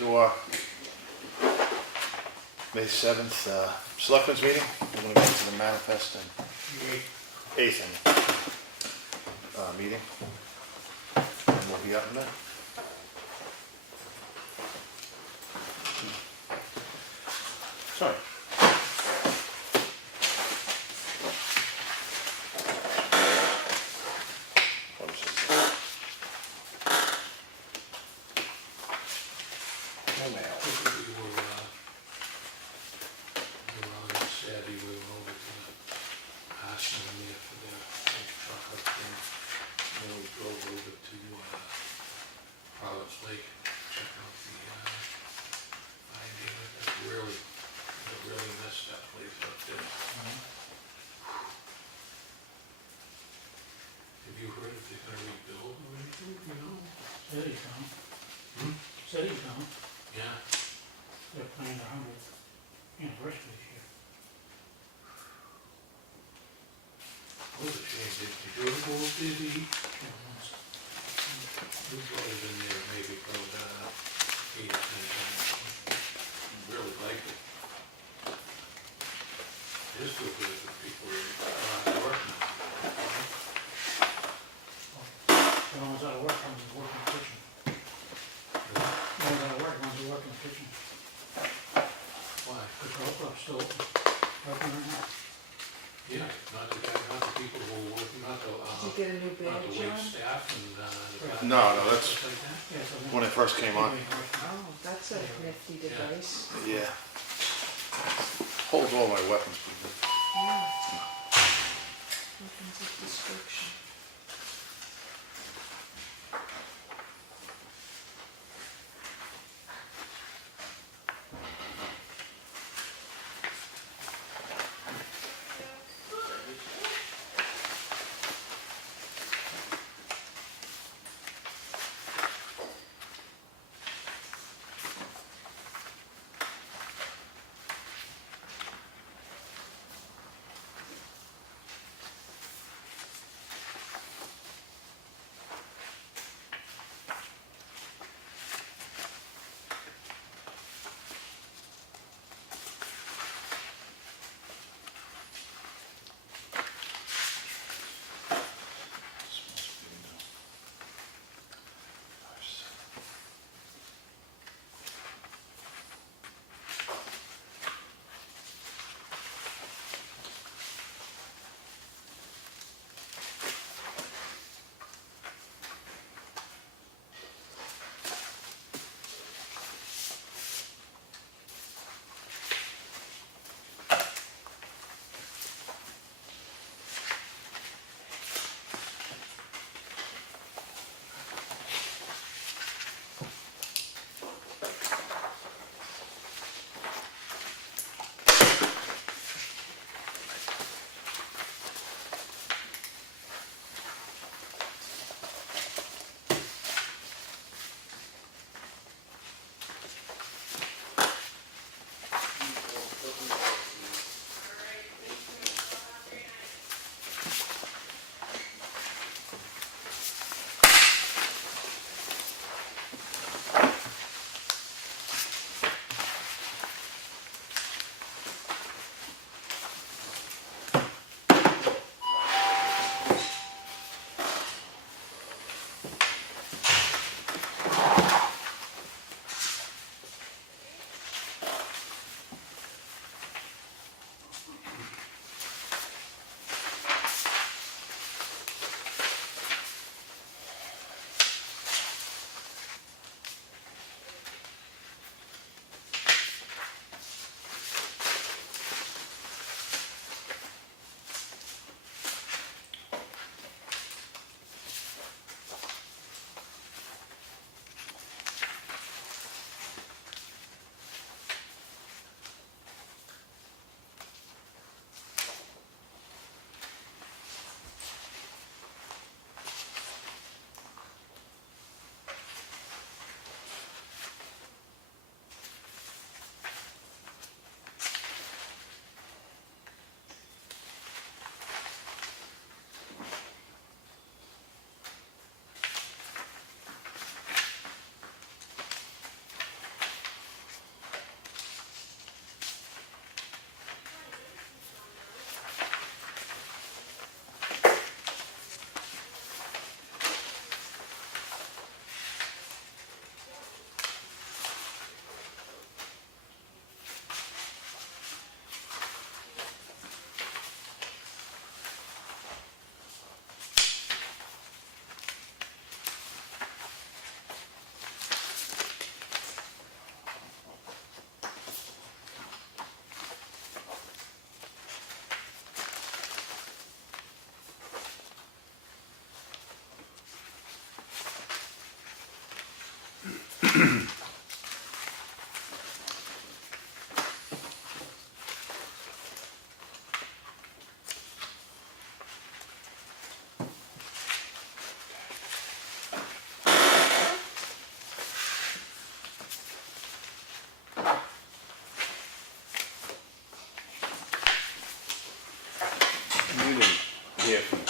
to our May 7th Selectmen's meeting. We're going to get into the manifest and 8th meeting. And we'll be out in there. Sorry. What is this? Comeau. We were on Saturday, we were over to the Arsenal there for the truck up there. And then we drove over to Providence Lake, check out the idea. That's really, they really messed that place up there. Have you heard if they're gonna rebuild or anything, you know? Said he's gone. Hmm? Said he's gone. Yeah. They're planning their 100th anniversary this year. It was a shame, did you ever go up there to eat? Yeah, once. We've always been there maybe for 8 or 10 times. Really liked it. It's still good for people who are working. The ones out of work, ones that work in the kitchen. The ones out of work, ones that work in the kitchen. Why? The girl still working right now. Yeah, not the people who are working, not the, Did you get a new not badge, the wait John? staff and, No, that's stuff like that. Yeah, so when it first came on. Oh, that's a nifty device. Yeah. Holds all my weapons. Yeah. Weapons of destruction.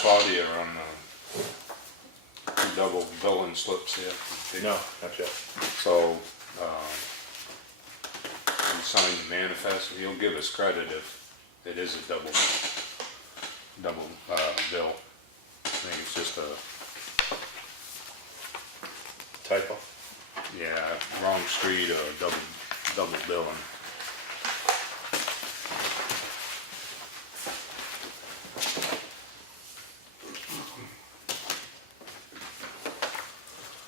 Claudia on the double billing slips here? No, not yet. So, we signed the manifest, he'll give us credit if it is a double bill. I think it's just a, Typo? yeah, wrong street or double billing.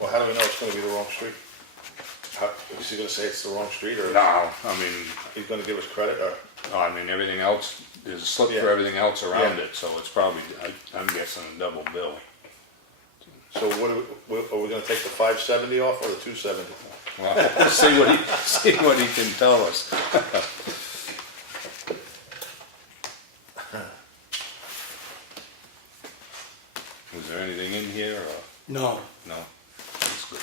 Well, how do we know it's gonna be the wrong street? Is he gonna say it's the wrong street, or No, I mean, he's gonna give us credit, or? no, I mean, everything else, there's a slip for Yeah. everything else around Yeah. it, so it's probably, I'm guessing a double bill. So what are we gonna take the 570 off or the 270? Well, see what he can tell us. Was there anything in here, or, No, no? That's good.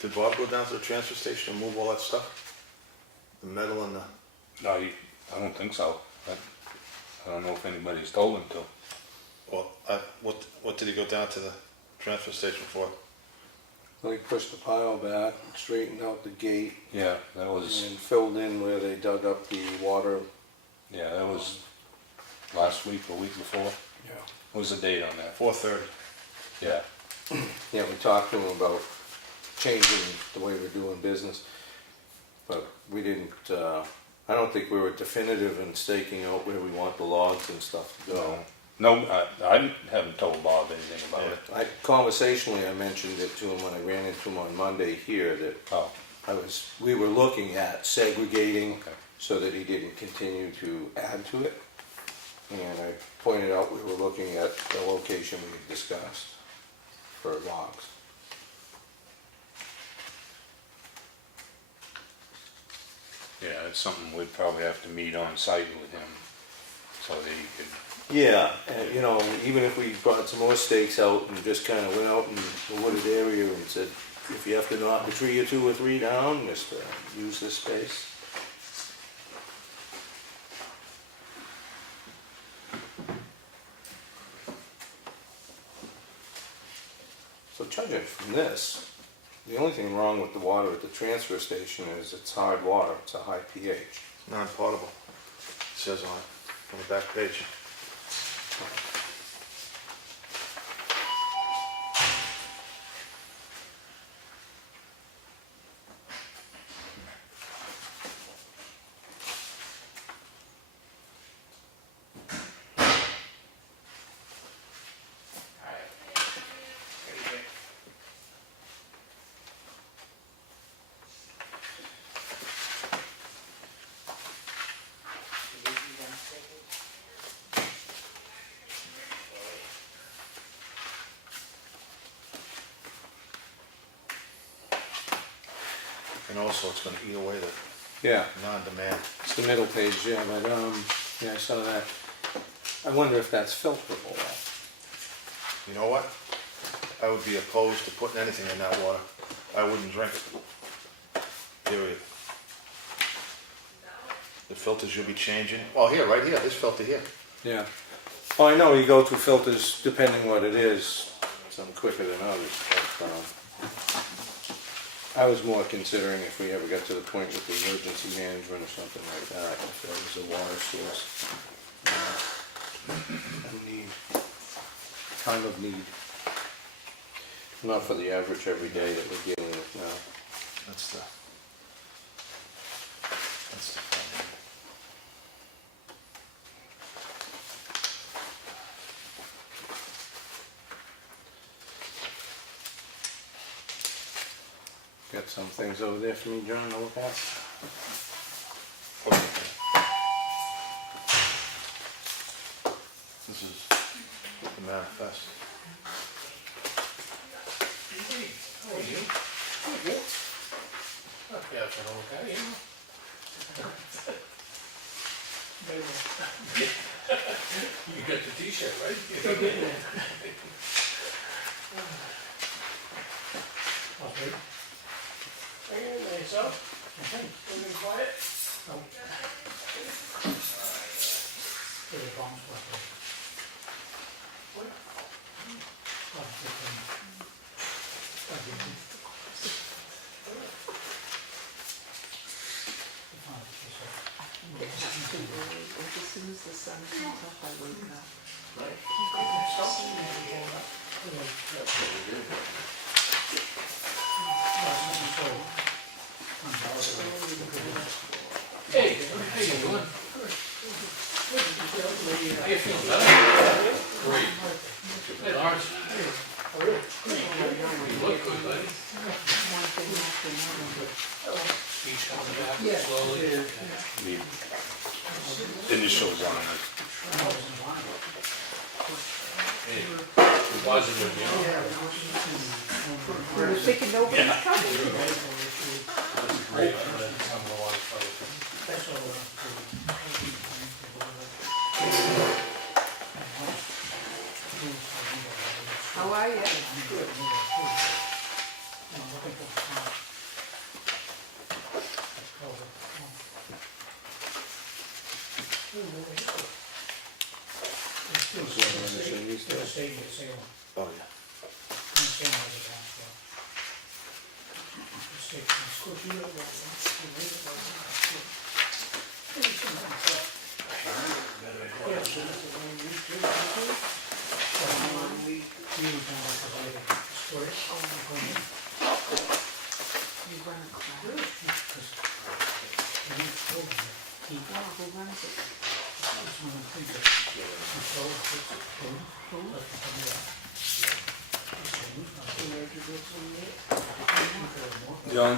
Did Bob go down to the transfer station and move all that stuff? The metal and the, No, I don't think so. I don't know if anybody's told him to. well, what did he go down to the transfer station for? they pushed the pile back, straightened out the gate, Yeah, that was, and filled in where they dug up the water. yeah, that was last week or week before. Yeah. What was the date on that? 4:30. Yeah. Yeah, we talked to them about changing the way we're doing business, but we didn't, I don't think we were definitive in staking out where we want the logs and stuff to go. No, I haven't told Bob anything about it. Conversationally, I mentioned it to him when I ran into him on Monday here, that Oh, we were looking at segregating okay. so that he didn't continue to add to it. And I pointed out we were looking at the location we had discussed for logs. Yeah, it's something we'd probably have to meet on site with him so that he could, Yeah, and you know, even if we brought some more stakes out and just kind of went out in the wooded area and said, if you have to knock a tree or two or three down, just use this space. So judging from this, the only thing wrong with the water at the transfer station is it's hard water, it's a high pH. Non-potable, it says on the back page. And also, it's gonna eat away the Yeah. non-demand It's the middle page, yeah, but, yeah, I saw that. I wonder if that's filterable. You know what? I would be opposed to putting anything in that water. I wouldn't drink it. Period. The filters you'll be changing, well, here, right here, this filter here. Yeah. Well, I know you go through filters depending what it is, some quicker than others, but, I was more considering if we ever got to the point with the emergency management or something like that, if there was a water source. A need, kind of need. Not for the average everyday that we're dealing with now. That's the problem. Got some things over there for me, John, to look at? This is the manifest. How are you? Good. Not bad for an old guy, you know? You got the t-shirt, right? Okay. And yourself? Okay. Living quiet? Oh. Get a bomb spot there. What? Oh, okay. It's too early, like as soon as the sun comes up, I wake up. Hey, how you doing? How you feeling, better? Great. Hey, Lawrence. You look good, buddy. One thing after another. Each coming back slowly. The initials on it. Hey, positive, you know? We were thinking nobody's coming. Great. I'm a lot of trouble. How are you? Oh, yeah. You run a class. Wow, who runs it? John,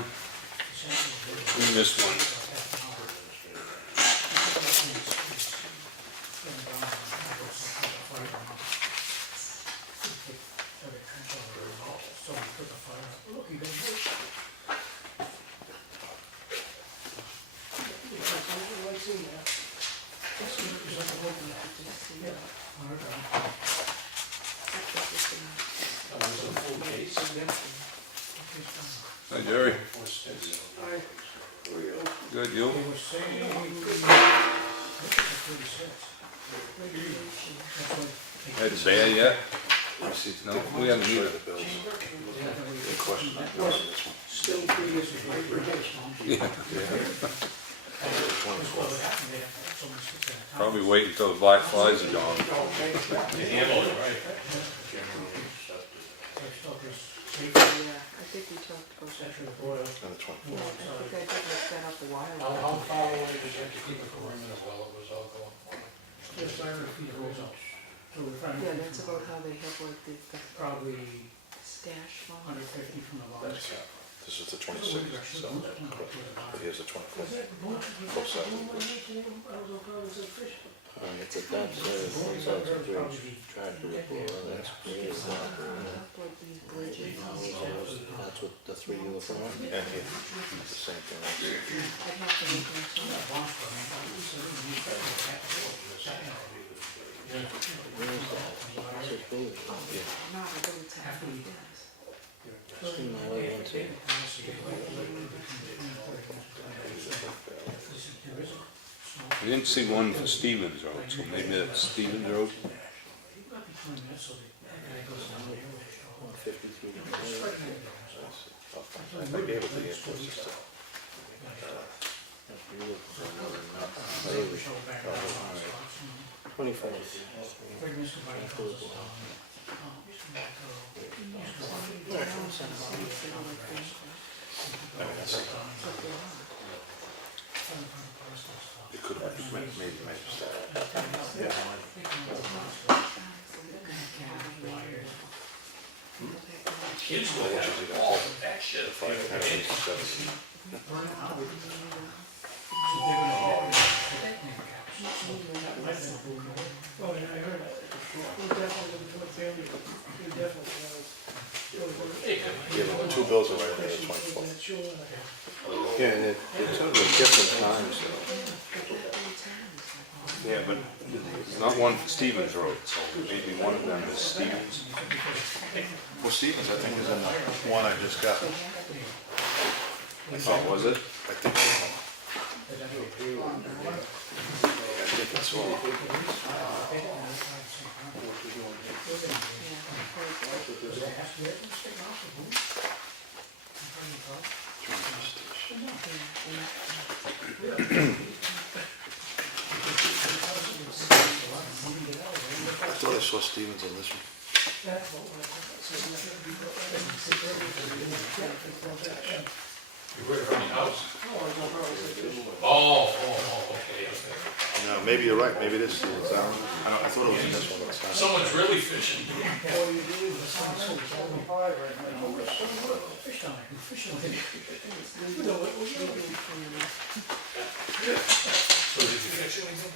we missed one. Hi, Jerry. Good, you? Had the bear yet? No, we haven't either. Good question. Still previous Yeah. Probably wait until the black flies are gone. Yeah, I think we talked about that. And the 24th. Yeah, I think I did look that up a while How ago. far away did you have to keep the perimeter while it was all going on? Just 500 feet of results. So we're trying to Yeah, keep that's about how they have like the probably stash fund. 150 from the line. This is the 26th, so here's the 24th. Both sides of the bridge. It's a dump, so it's a bridge, tractor repair, that's Up like these bridges. that's with the 3 uniform. And here, it's the same thing. I'd have to look into it. Where is that? It's just building. Not a little town like this. Steam away one too. We didn't see one for Stevens Road, so maybe that's Stevens Road. 153. I gave it to the info system. If you look for another map, maybe. 25. It could have been, maybe start. Kids How will much have is it gonna all take? that shit. If I had it, it's 70. Oh, yeah, I heard that. We're definitely doing family. We're definitely. Yeah, but the two bills are right there, it's 24. Yeah, and it's sort of different times. Yeah, but there's not one for Stevens Road, so maybe one of them is Stevens. Well, Stevens, I think, is in the one I just got. Oh, was it? I think so. I think it's all. I thought I saw Stevens on this one. You heard from your house? Oh, okay. No, maybe you're right, maybe it is Stevens. I thought it was in this one last time. Someone's really fishing. So did you fish anything?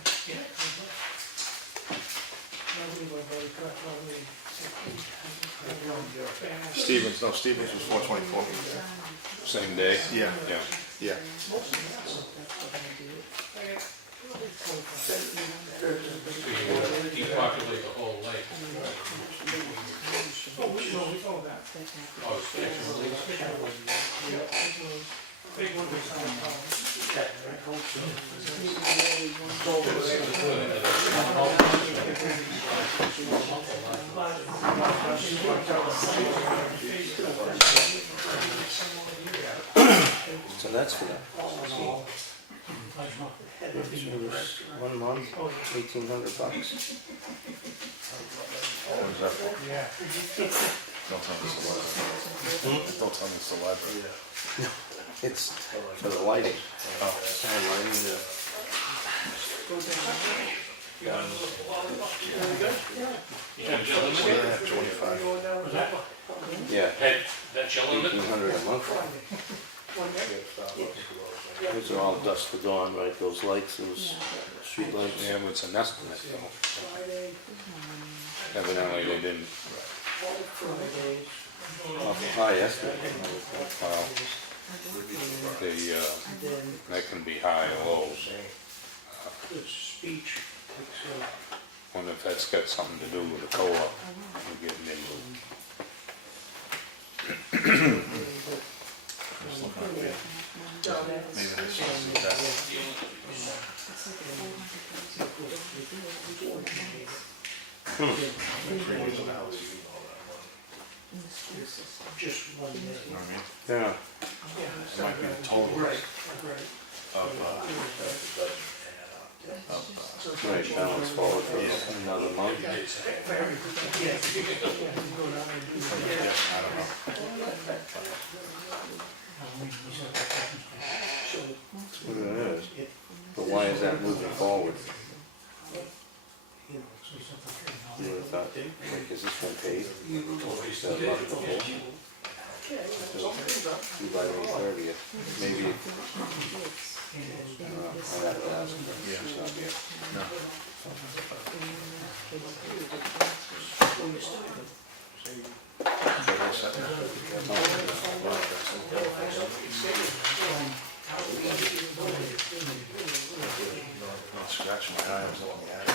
Stevens was 424. Same day? Yeah, Yeah. yeah. So you depopulate the whole lake. Oh, So that's for that. 1 month, $1,800. What is that for? Don't tell me it's the library. Don't tell me it's the library. It's for the lighting. Oh. What did I have, 25? Yeah, that gentleman? 1,800 a month. Those are all dusk to dawn, right? Those lights, those street lights. Yeah, but it's an estimate though. Evidently they didn't. High estimate. That can be high or low. Speech. Wonder if that's got something to do with the co-op. We're getting into. Maybe I should see that. Just one day. You know what I mean? Yeah. It might be the total Right, balance forward for another month. I don't know. That's what it is. But why is that moving forward? You would have thought, like, is this one paid? Instead of month before? Due by May 30th, maybe. I'll have to ask them. She's not here. So they're set now. scratching my eye, I was looking at it.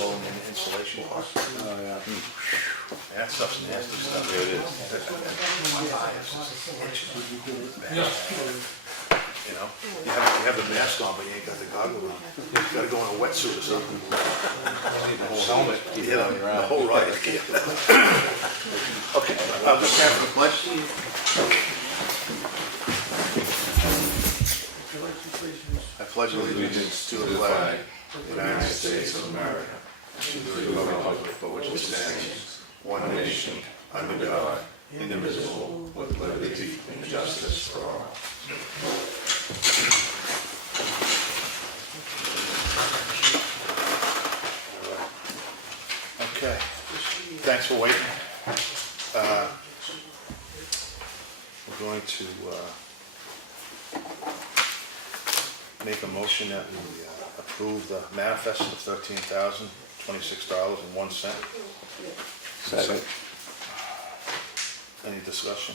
Blowing in the insulation part. Oh, yeah. That stuff's nasty stuff. Yeah, it is. Yeah. You know, you have the mask on, but you ain't got the goggles on. You gotta go in a wetsuit or something. The whole helmet. keep it Yeah, on your arm. the whole ride. Okay, let's have the pledge. I pledge allegiance to the flag of the United States of America, to the republic for which it stands, one nation, under God, indivisible, with liberty and justice for all. Okay, thanks for waiting. We're going to make a motion that we approve the manifest of $13,026.01. Second. Any discussion?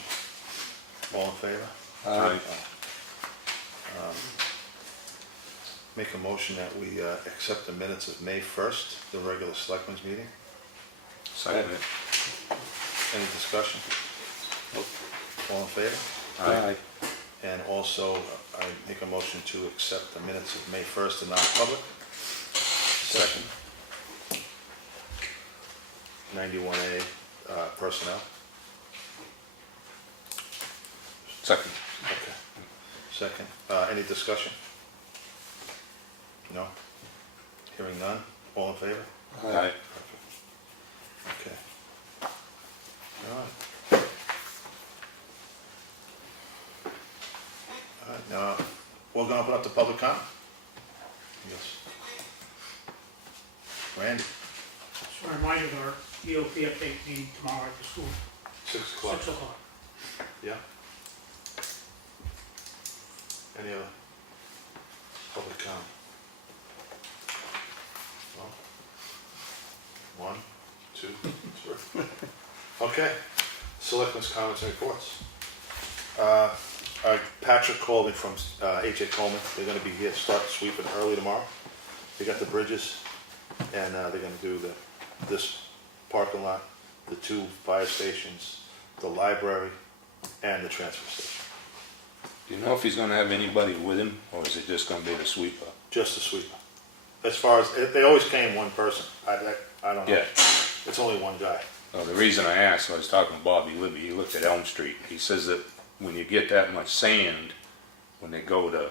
All in favor? Aye. Make a motion that we accept the minutes of May 1st, the regular selectmen's meeting. Second. Any discussion? Nope. All in favor? Aye. And also, I make a motion to accept the minutes of May 1st, the non-public. Second. 91A personnel. Second. Okay. Second. Any discussion? No? Hearing none? All in favor? Aye. Okay. All right. All right, now, we're gonna open up the public comment? Yes. Randy? Just a reminder of our EOP update meeting tomorrow at the school, 6 6 o'clock. o'clock. Yeah. Any other public comment? No? 1, 2, 3. Okay, selectmen's comments and reports. Patrick called me from H.A. Coleman. They're gonna be here, start sweeping early tomorrow. They got the bridges, and they're gonna do this parking lot, the 2 fire stations, the library, and the transfer station. Do you know if he's gonna have anybody with him, or is it just gonna be the sweeper? Just the sweeper. As far as, they always came one person. I don't know. Yeah. It's only one guy. Well, the reason I asked, I was talking to Bobby Libby, he looked at Elm Street. He says that when you get that much sand, when they go to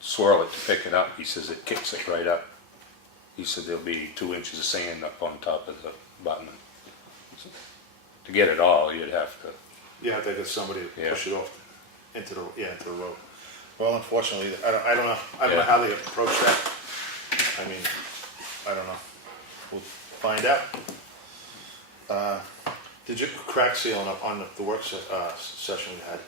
swirl it to pick it up, he says it kicks it right up. He said there'll be 2 inches of sand up on top of the button. So, to get it all, you'd have to. You have to get somebody to Yeah. push it off into the road. Well, unfortunately, I don't know. I don't know Yeah. how they approach that. I mean, I don't know. We'll find out. Did you crack sealing up on the work session we had?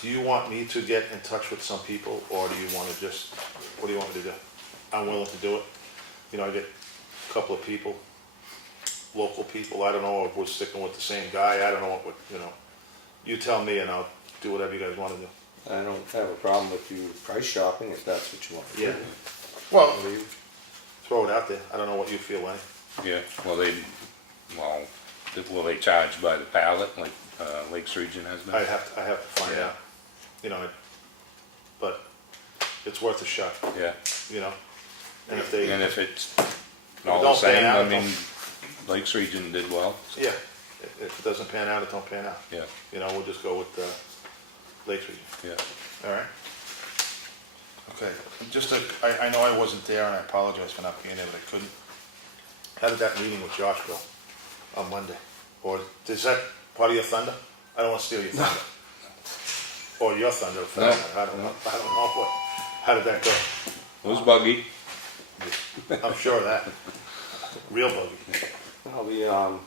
Do you want me to get in touch with some people, or do you want to just? What do you want me to do? I'm willing to do it. You know, I get a couple of people, local people. I don't know if we're sticking with the same guy. I don't know what you know. You tell me, and I'll do whatever you guys want to do. I don't have a problem with you price shopping if that's what you want to do. Yeah. Well, I mean, throw it out there. I don't know what you feel like. Yeah, will they charge by the pallet like Lakes Region has been? I have to find Yeah. out. You know, but it's worth a shot. Yeah, You know, and if they, and if it's it all the don't pan same, out, I it mean, Lakes Region did well. yeah, if it doesn't pan out, it don't pan out. Yeah, You know, we'll just go with Lakes Region. yeah. All right. Okay. I know I wasn't there, and I apologize for not being there, but I couldn't. How did that meeting with Josh go on Monday? Or is that part of your thunder? I don't want to steal your thunder. Or your thunder, for that matter. I don't know. How did that go? It was buggy. I'm sure of that. Real buggy. well,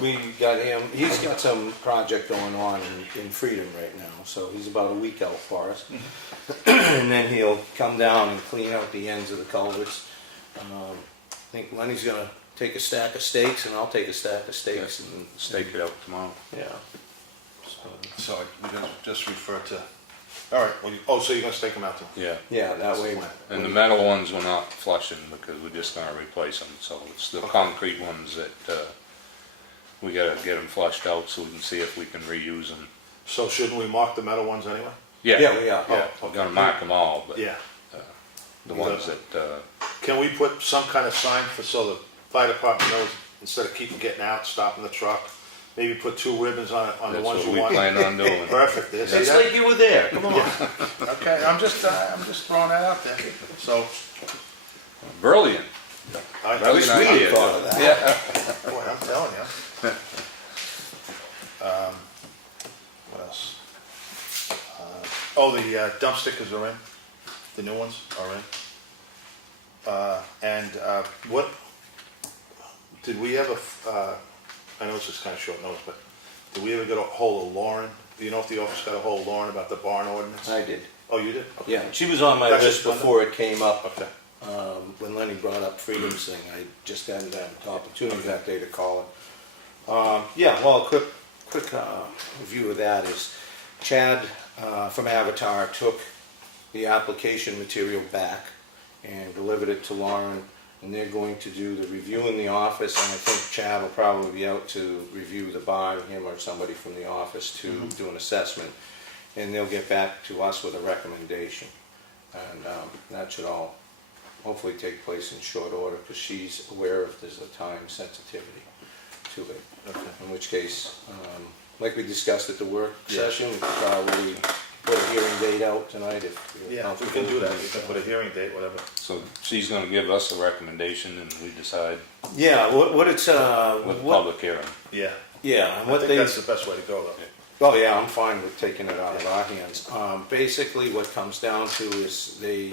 we got him, he's got some project going on in Freedom right now, so he's about a week out for us. And then he'll come down and clean out the ends of the culverts. I think Lenny's gonna take a stack of stakes and I'll take a stack of stakes and, Stake it out tomorrow. yeah. So we just refer to All right, well, oh, so you're gonna stake them out tomorrow? Yeah. Yeah, that way. And the metal ones we're not flushing because we're just gonna replace them, so it's the concrete ones that, we gotta get them flushed out so we can see if we can reuse them. So shouldn't we mark the metal ones anyway? Yeah, we are. Yeah, we're gonna mark them all, but Yeah. the ones that, Can we put some kind of sign so the fire department knows, instead of keeping getting out, stopping the truck, maybe put 2 ribbons on it, on the that's ones what you we want? plan on doing. Perfect, there, see It's that? like you were there, come on. Okay, I'm just throwing that out there. So, Brilliant. Brilliant We idea. thought of that. Yeah. boy, I'm telling you. What else? Oh, the dump stickers are in, the new ones are in. And what, did we ever, I know this is kind of short notice, but did we ever get a hold of Lauren? Do you know if the office got a hold of Lauren about the barn ordinance? I did. Oh, you did? Okay. Yeah, she was on my That's list just one before it came up. Okay. When Lenny brought up Freedom's thing, I just hadn't had an opportunity that day to call her. Yeah, well, a quick review of that is Chad from Avatar took the application material back and delivered it to Lauren, and they're going to do the review in the office, and I think Chad will probably be out to review the barn, him or somebody from the office to do an assessment, and they'll get back to us with a recommendation. And that should all hopefully take place in short order, because she's aware if there's a time sensitivity to it. Okay. In which case, like we discussed at the work Yeah. session, we could probably put a hearing date out tonight if you're Yeah, we comfortable. can do that, we can put a hearing date, whatever. So she's gonna give us a recommendation and we decide Yeah, what it's, with the public hearing. Yeah, yeah, and I what think they, that's the best way to go, though. oh yeah, I'm fine with taking it out of our hands. Basically, what comes down to is they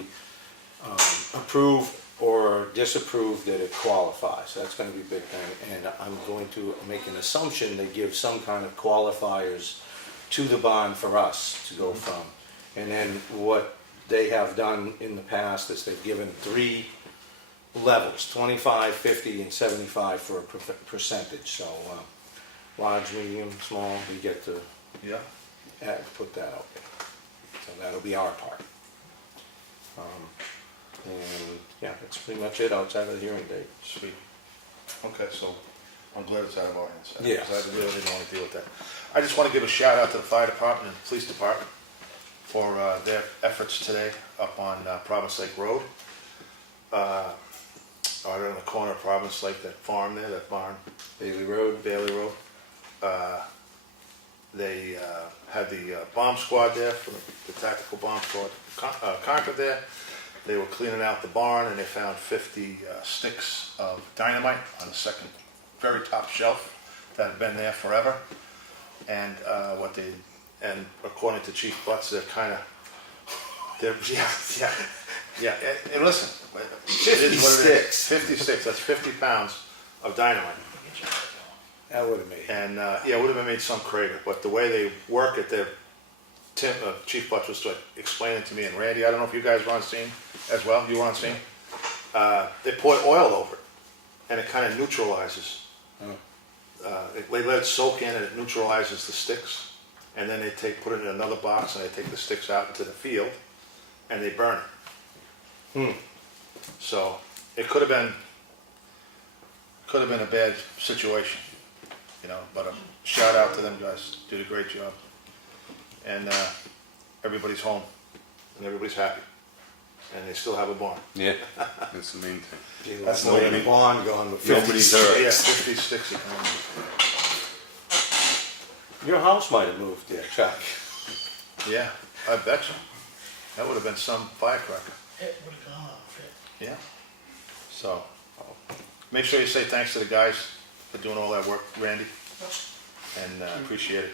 approve or disapprove that it qualifies. That's gonna be a big thing, and I'm going to make an assumption they give some kind of qualifiers to the bond for us to go from. And then what they have done in the past is they've given 3 levels, 25, 50, and 75 for a percentage. So large, medium, small, we get to Yeah. put that out there. So that'll be our part. And yeah, that's pretty much it outside of the hearing date. Sweet. Okay, so I'm glad it's out of our hands. Yeah. Because I really didn't want to deal with that. I just want to give a shout out to the fire department and the police department for their efforts today up on Province Lake Road. Right on the corner of Province Lake, that farm there, that barn, Bailey Road. Bailey Road. They had the bomb squad there, for the tactical bomb squad, Concord there. They were cleaning out the barn and they found 50 sticks of dynamite on the second, very top shelf that had been there forever. And and according to Chief Butts, yeah. And listen, 50 sticks. 50 sticks. That's 50 pounds of dynamite. That would have made it. And yeah, it would have made some crater. But the way they work it, Chief Butts was explaining to me, and Randy, I don't know if you guys were on scene as well. You were on scene. They pour oil over it, and it kind of neutralizes. They let it soak in, and it neutralizes the sticks. And then they put it in another box, and they take the sticks out into the field, and they burn it. So it could have been a bad situation, you know. But shout out to them guys, did a great job, and everybody's home, and everybody's happy, and they still have a barn. Yeah, that's the main thing. That's More than nobody- a bond going with 50 Nobody's sticks. hurt. Yeah, 50 sticks. Of them. Your house might have moved there, Chuck. Yeah, I bet you. That would have been some firecracker. It would have gone off, Yeah. So, make sure you say thanks to the guys for doing all that work, Randy, and appreciate it.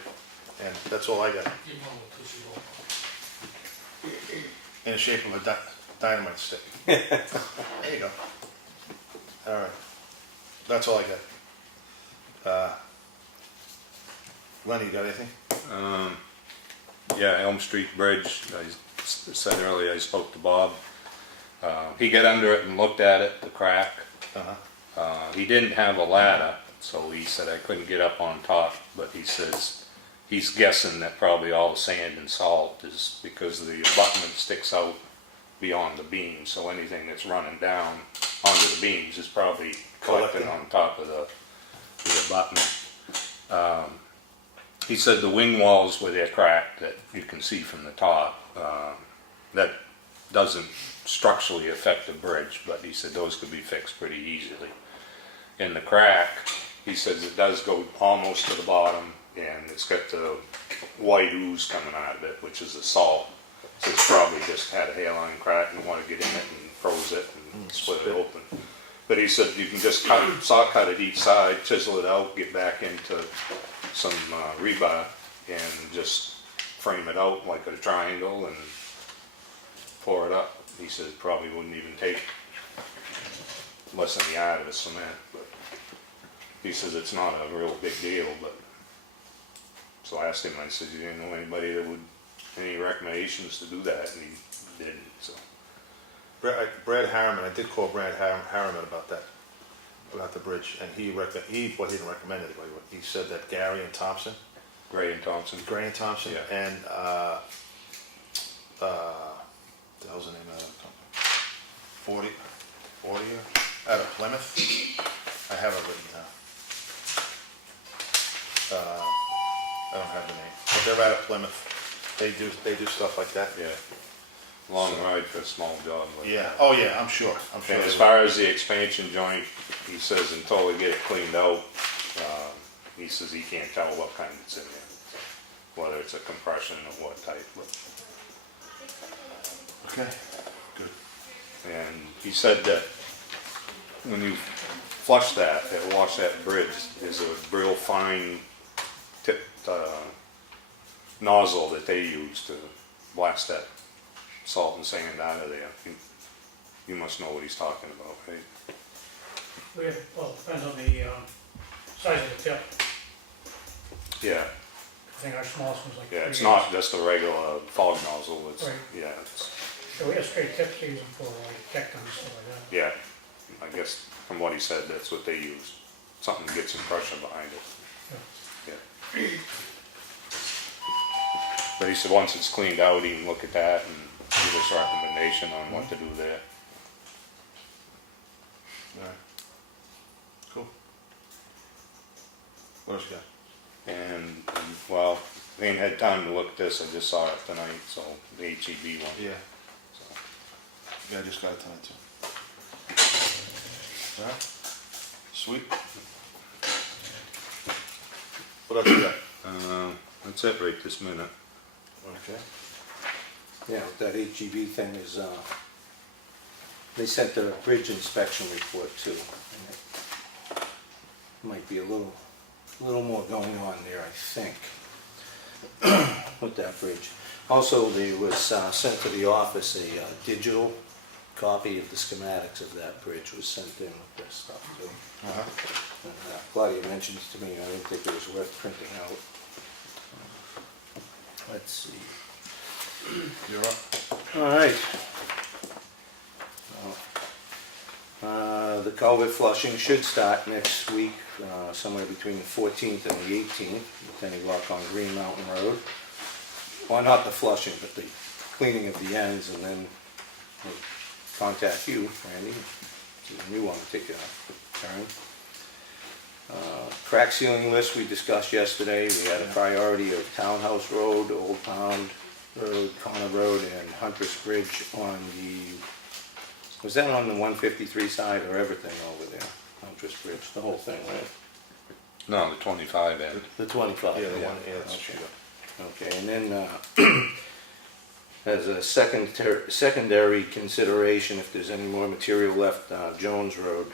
And that's all I got, Give one a tushy roll. in the shape of a dynamite stick. There you go. All right, that's all I got. Lenny, you got anything? Yeah, Elm Street Bridge, I said earlier, I spoke to Bob. He got under it and looked at it, the crack. He didn't have a ladder, so he said I couldn't get up on top, but he says he's guessing that probably all the sand and salt is because the abutment sticks out beyond the beam, so anything that's running down onto the beams is probably collecting Collecting. on top of the abutment. He said the wing walls where they're cracked that you can see from the top, that doesn't structurally affect the bridge, but he said those could be fixed pretty easily. In the crack, he says it does go almost to the bottom, and it's got the white ooze coming out of it, which is the salt. So it's probably just had a hairline crack and wanted to get in it and froze it and split it open. But he said you can just saw cut it each side, chisel it out, get back into some rebar, and just frame it out like a triangle and pour it up. He said it probably wouldn't even take less than the yard of cement, but he says it's not a real big deal. But so I asked him, I said, you didn't know anybody that would, any recommendations to do that, and he didn't. So Brad Harriman, I did call Brad Harriman about that, about the bridge, and he didn't recommend anybody, but he said that Gary and Thompson, Gray and Thompson. yeah. And the hell's the name of that company? 40 out of Plymouth. I have it written down. I don't have the name, but they're out of Plymouth. They do stuff like that. Yeah. Long ride for a small job like Yeah. that. Oh yeah, I'm sure. And they as will. far as the expansion joint, he says until we get it cleaned out, he says he can't tell what kind it's in there, whether it's a compression or what type. But, Okay. Good. and he said that when you flush that, wash that bridge, there's a real fine tipped nozzle that they use to blast that salt and sand out of there. You must know what he's talking about, right? Well, it depends on the size of the tip. Yeah. I think our smallest one's like. Yeah, it's 3 not just a regular fog nozzle, it's, Right. yeah, it's, So we have straight tips to use them for like deck and stuff like that. yeah, I guess from what he said, that's what they use. Something to get some pressure behind it. Yeah. But he said once it's cleaned out, he can look at that and give us a recommendation on what to do there. All right. Cool. What else you got? And, well, I ain't had time to look at this, I just saw it tonight, so, the HEB one. Yeah. So. Yeah, I just got it tonight too. All right. Sweet. What else you got? That's it right this minute. Okay. Yeah, that HEB thing is, they sent a bridge inspection report too. And it might be a little more going on there, I think, with that bridge. Also, there was sent to the office a digital copy of the schematics of that bridge was sent in with this stuff too. Uh-huh. And, Claudia mentioned to me, I didn't think it was worth printing out. Let's see. You're up. All right. The culvert flushing should start next week, somewhere between the 14th and the 18th, with any luck on Green Mountain Road. Well, not the flushing, but the cleaning of the ends, and then we'll contact you, Randy, when you want to take a turn. Crack sealing list we discussed yesterday. We had a priority of Townhouse Road, Old Pound Road, Connor Road, and Huntress Bridge on the, was that on the 153 side or everything over there? Huntress Bridge, the whole thing, right? No, the 25 end. The 25. Yeah, the one, yeah, that's Okay. true. Okay, and then as a secondary consideration, if there's any more material left, Jones Road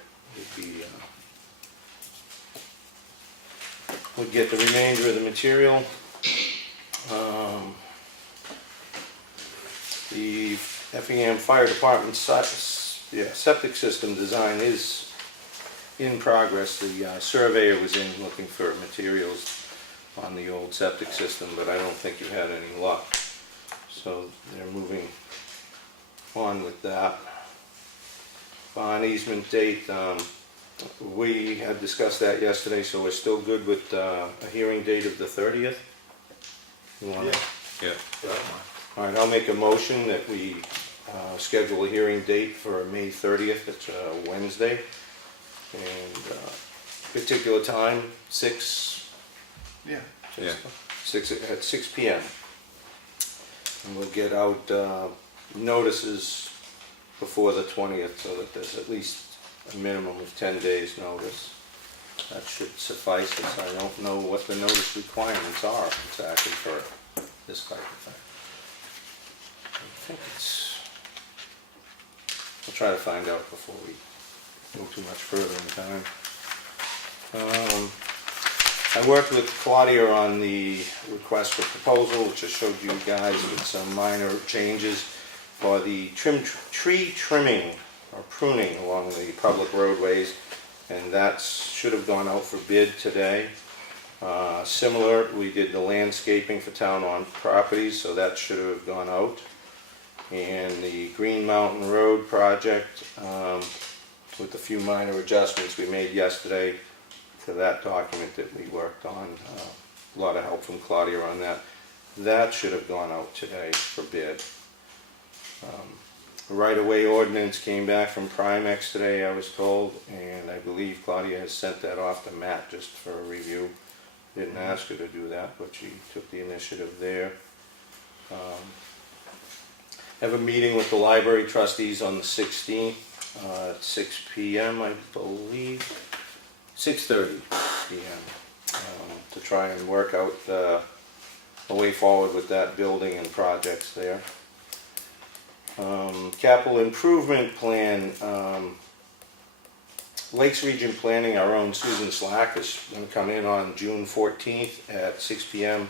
would get the remainder of the material. The Effingham Fire Department septic system design is in progress. The surveyor was in looking for materials on the old septic system, but I don't think you had any luck. So they're moving on with that. Bond easement date, we had discussed that yesterday, so we're still good with a hearing date of the 30th. You want to? Yeah. All right, I'll make a motion that we schedule a hearing date for May 30th, it's Wednesday, and particular time, 6, Yeah. Yeah. 6 p.m. And we'll get out notices before the 20th so that there's at least a minimum of 10 days notice. That should suffice us. I don't know what the notice requirements are exactly for this type of thing. I think it's, I'll try to find out before we go too much further in time. I worked with Claudia on the request for proposal, which I showed you guys with some minor changes for the tree trimming or pruning along the public roadways, and that should have gone out for bid today. Similar, we did the landscaping for town-owned properties, so that should have gone out. And the Green Mountain Road project, with a few minor adjustments we made yesterday to that document that we worked on. A lot of help from Claudia on that. That should have gone out today for bid. Right-of-way ordinance came back from Primex today, I was told, and I believe Claudia has sent that off to Matt just for a review. Didn't ask her to do that, but she took the initiative there. Have a meeting with the library trustees on the 16th at 6 p.m. I believe, 6:30 p.m. To try and work out a way forward with that building and projects there. Capital improvement plan, Lakes Region Planning, our own Susan Slack is going to come in on June 14th at 6 p.m.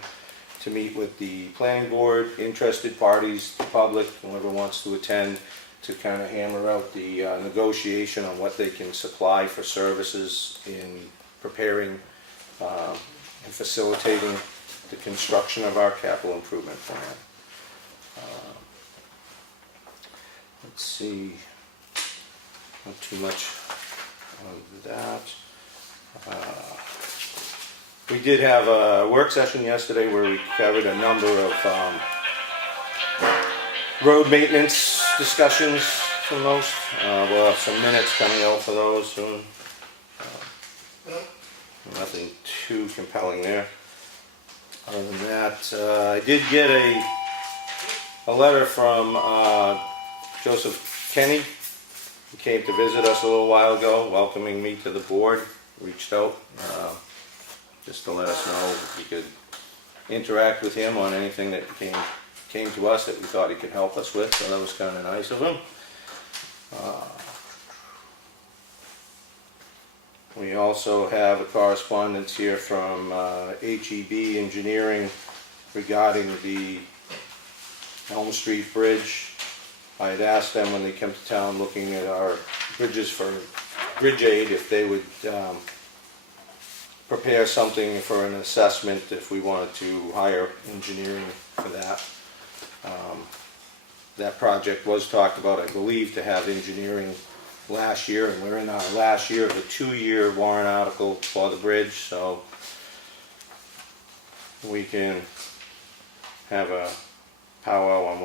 to meet with the planning board, interested parties, the public, whoever wants to attend, to kind of hammer out the negotiation on what they can supply for services in preparing and facilitating the construction of our capital improvement plan. Let's see, not too much on that. We did have a work session yesterday where we covered a number of road maintenance discussions for most. We'll have some minutes coming out for those soon. Nothing too compelling there. Other than that, I did get a letter from Joseph Kenny. He came to visit us a little while ago, welcoming me to the board. Reached out just to let us know if we could interact with him on anything that came to us that we thought he could help us with, so that was kind of nice of him. We also have a correspondence here from HEB Engineering regarding the Elm Street Bridge. I had asked them when they come to town looking at our bridges for bridge aid if they would prepare something for an assessment if we wanted to hire engineering for that. That project was talked about, I believe, to have engineering last year, and we're in our last year of a 2-year warrant article for the bridge, so we can have a powwow on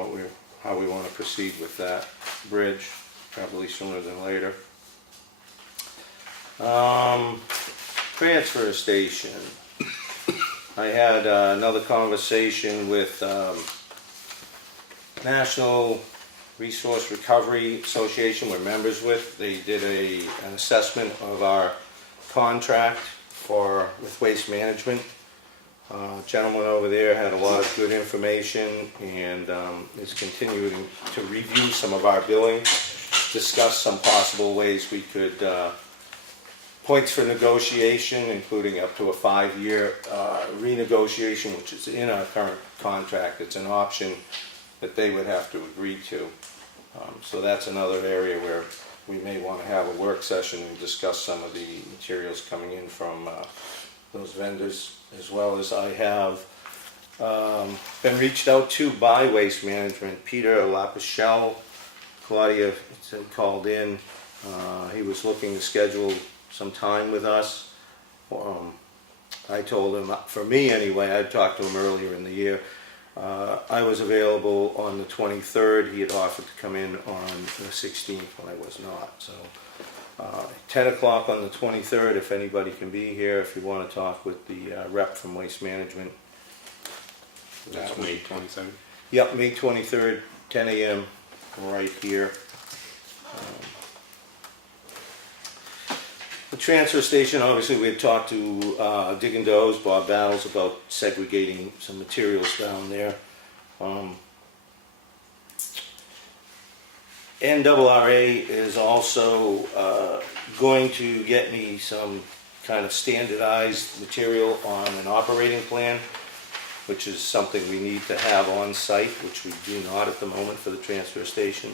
how we want to proceed with that bridge, probably sooner than later. Transfer station. I had another conversation with National Resource Recovery Association we're members with. They did an assessment of our contract with waste management. Gentleman over there had a lot of good information and is continuing to review some of our billing, discuss some possible ways we could, points for negotiation, including up to a 5-year renegotiation, which is in our current contract. It's an option that they would have to agree to. So that's another area where we may want to have a work session and discuss some of the materials coming in from those vendors, as well as I have been reached out to by Waste Management. Peter Lapichelle, Claudia had called in. He was looking to schedule some time with us I told him, for me anyway, I'd talked to him earlier in the year, I was available on the 23rd. He had offered to come in on the 16th when I was not. So 10 o'clock on the 23rd, if anybody can be here, if you want to talk with the rep from Waste Management. That's May 27th. Yep, May 23rd, 10 a.m. right here. The transfer station, obviously we had talked to Dick and Doe's, Bob Battles, about segregating some materials down there. NRRA is also going to get me some kind of standardized material on an operating plan, which is something we need to have on site, which we do not at the moment for the transfer station.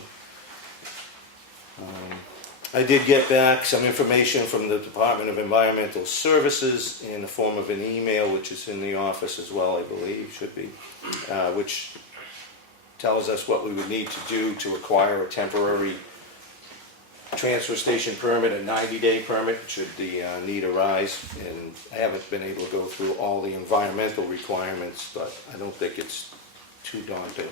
I did get back some information from the Department of Environmental Services in the form of an email, which is in the office as well, I believe, should be, which tells us what we would need to do to acquire a temporary transfer station permit, a 90-day permit, should the need arise. And I haven't been able to go through all the environmental requirements, but I don't think it's too daunting.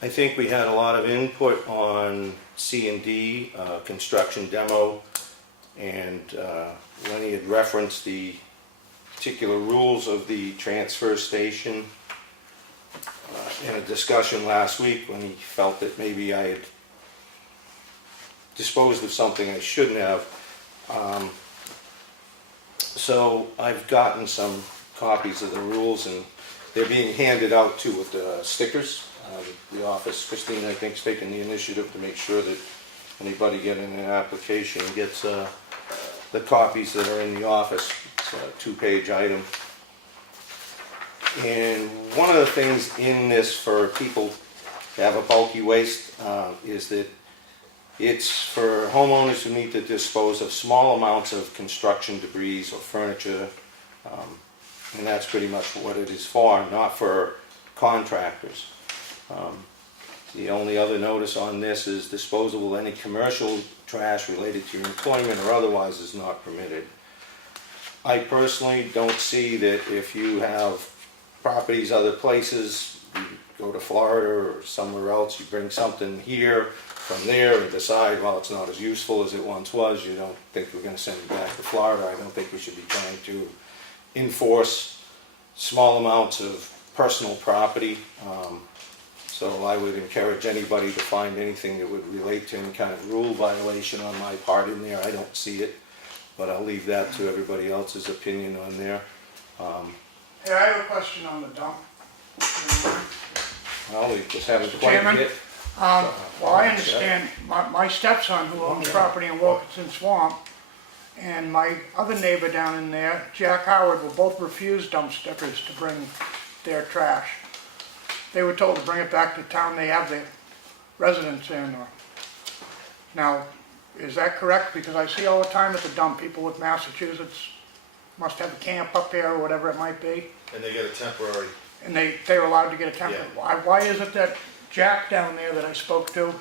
I think we had a lot of input on C&D, construction demo, and Lenny had referenced the particular rules of the transfer station in a discussion last week when he felt that maybe I had disposed of something I shouldn't have. So I've gotten some copies of the rules, and they're being handed out too with the stickers. The office, Christine, I think, is taking the initiative to make sure that anybody getting an application gets the copies that are in the office. It's a 2-page item. And one of the things in this for people to have a bulky waste is that it's for homeowners who need to dispose of small amounts of construction debris or furniture, and that's pretty much what it is for, not for contractors. The only other notice on this is disposal of any commercial trash related to your employment or otherwise is not permitted. I personally don't see that if you have properties other places, you go to Florida or somewhere else, you bring something here from there and decide, well, it's not as useful as it once was, you don't think we're going to send it back to Florida. I don't think we should be trying to enforce small amounts of personal property. So I would encourage anybody to find anything that would relate to any kind of rule violation on my part in there. I don't see it, but I'll leave that to everybody else's opinion on there. Hey, I have a question on the dump. Well, we just haven't Mr. quite Chairman? hit. Well, I understand, my stepson who owns property in Wilkinson Swamp and my other neighbor down in there, Jack Howard, will both refuse dump stickers to bring their trash. They were told to bring it back to town they have their residence in. Now, is that correct? Because I see all the time at the dump, people with Massachusetts must have a camp up there or whatever it might be. And they get a temporary. And they're allowed to get a temporary. Yeah. Why is it that Jack down there that I spoke to,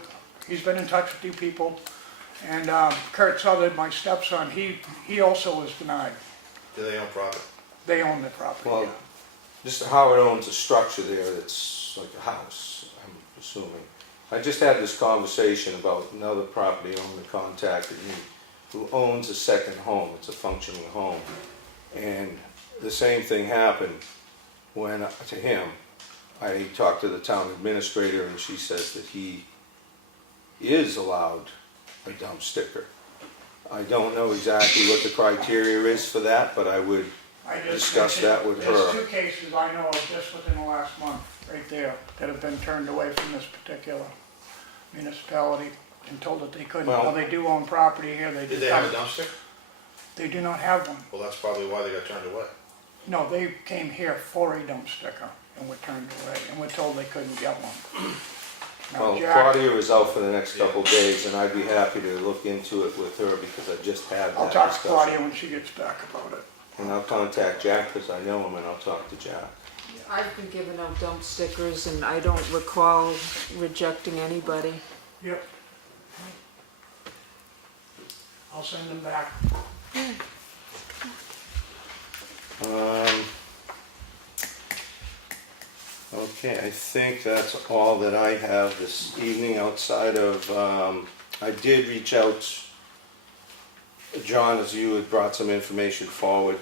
he's been in touch with you people, and Kurt Southard, my stepson, he also was denied. Do they own property? They own the property. Well, Mr. Howard owns a structure there that's like a house, I'm assuming. I just had this conversation about another property owner contacted me who owns a second home. It's a functioning home. And the same thing happened when, to him, I talked to the town administrator and she says that he is allowed a dump sticker. I don't know exactly what the criteria is for that, but I would discuss that with her. There's 2 cases I know of just within the last month, right there, that have been turned away from this particular municipality and told that they couldn't. Well- Well, they do own property here, they Did just they have a don't. dumpster? They do not have one. Well, that's probably why they got turned away. No, they came here for a dump sticker and were turned away, and were told they couldn't get one. Now, Well, Jack, Claudia is out for the next couple of days, and I'd be happy to look into it with her because I just had I'll that talk to Claudia discussion. when she gets back about it. And I'll contact Jack because I know him, and I'll talk to Jack. I've been giving out dump stickers and I don't recall rejecting anybody. Yep. I'll send them back. Okay, I think that's all that I have this evening outside of, I did reach out, John, as you had brought some information forward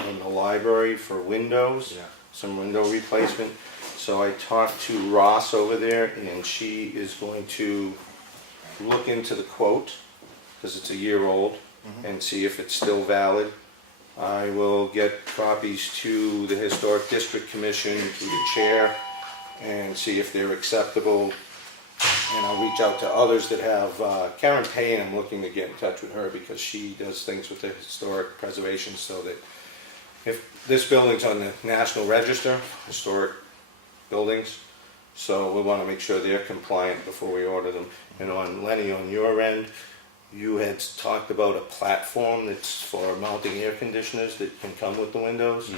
on the library for windows, Yeah. some window replacement. So I talked to Ross over there, and she is going to look into the quote, because it's a year old, and see if it's still valid. I will get copies to the Historic District Commission, to the chair, and see if they're acceptable. And I'll reach out to others that have, Karen Payne, I'm looking to get in touch with her because she does things with the historic preservation, so that if this building's on the National Register, historic buildings, so we want to make sure they're compliant before we order them. And on Lenny, on your end, you had talked about a platform that's for mounting air conditioners that can come with the windows.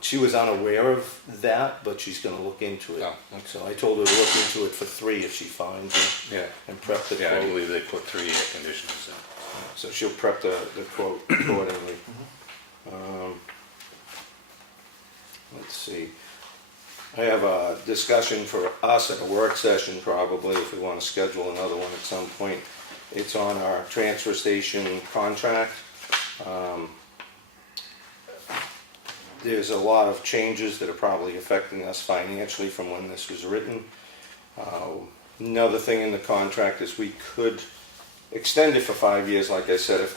She was unaware of that, but she's going to look into it. Oh, okay. So I told her to look into it for 3 if she finds it, Yeah. and prep the Yeah, I quote. believe they put 3 air conditioners in. So she'll prep the quote accordingly. Let's see. I have a discussion for us at a work session probably, if we want to schedule another one at some point. It's on our transfer station contract. There's a lot of changes that are probably affecting us financially from when this was written. Another thing in the contract is we could extend it for 5 years, like I said, if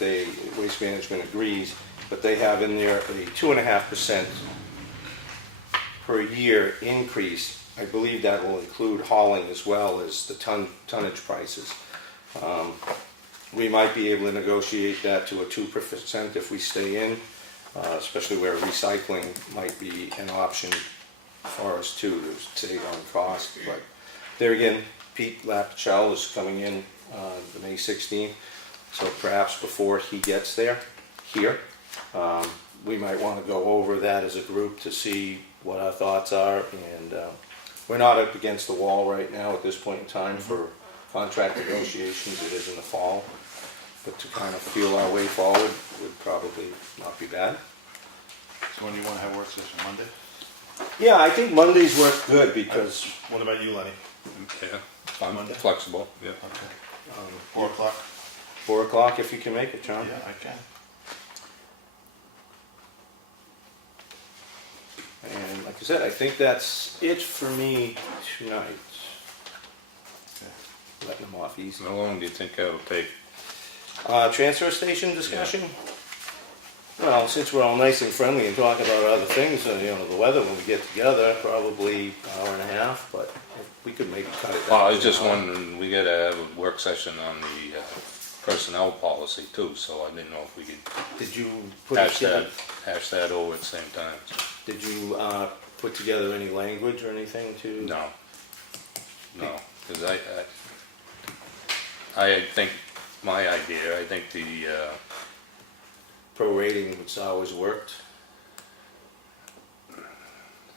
Waste Management agrees, but they have in there a 2.5% per year increase. I believe that will include hauling as well as the tonnage prices. We might be able to negotiate that to a 2% if we stay in, especially where recycling might be an option for us too, to save on cost. But there again, Pete Lapchel is coming in the May 16th, so perhaps before he gets there, here, we might want to go over that as a group to see what our thoughts are. And we're not up against the wall right now at this point in time for contract negotiations. It is in the fall, but to kind of feel our way forward would probably not be bad. So when do you want to have work session, Monday? Yeah, I think Mondays work good because What about you, Lenny? Yeah, I'm Monday? flexible, yeah. Okay. 4 o'clock? 4 o'clock if you can make it, John. Yeah, I can. And like I said, I think that's it for me tonight. Letting them off easy. How long do you think that'll take? Transfer station discussion? Well, since we're all nice and friendly and talk about other things, the weather when we get together, probably hour and a half, but if we could maybe cut it down. Well, I was to an just hour. wondering, we gotta have a work session on the personnel policy too, so I didn't know if we could Did you put hash together, that over at the same time. did you put together any language or anything to? No, because I think, my idea, I think the, Prorating, which always worked.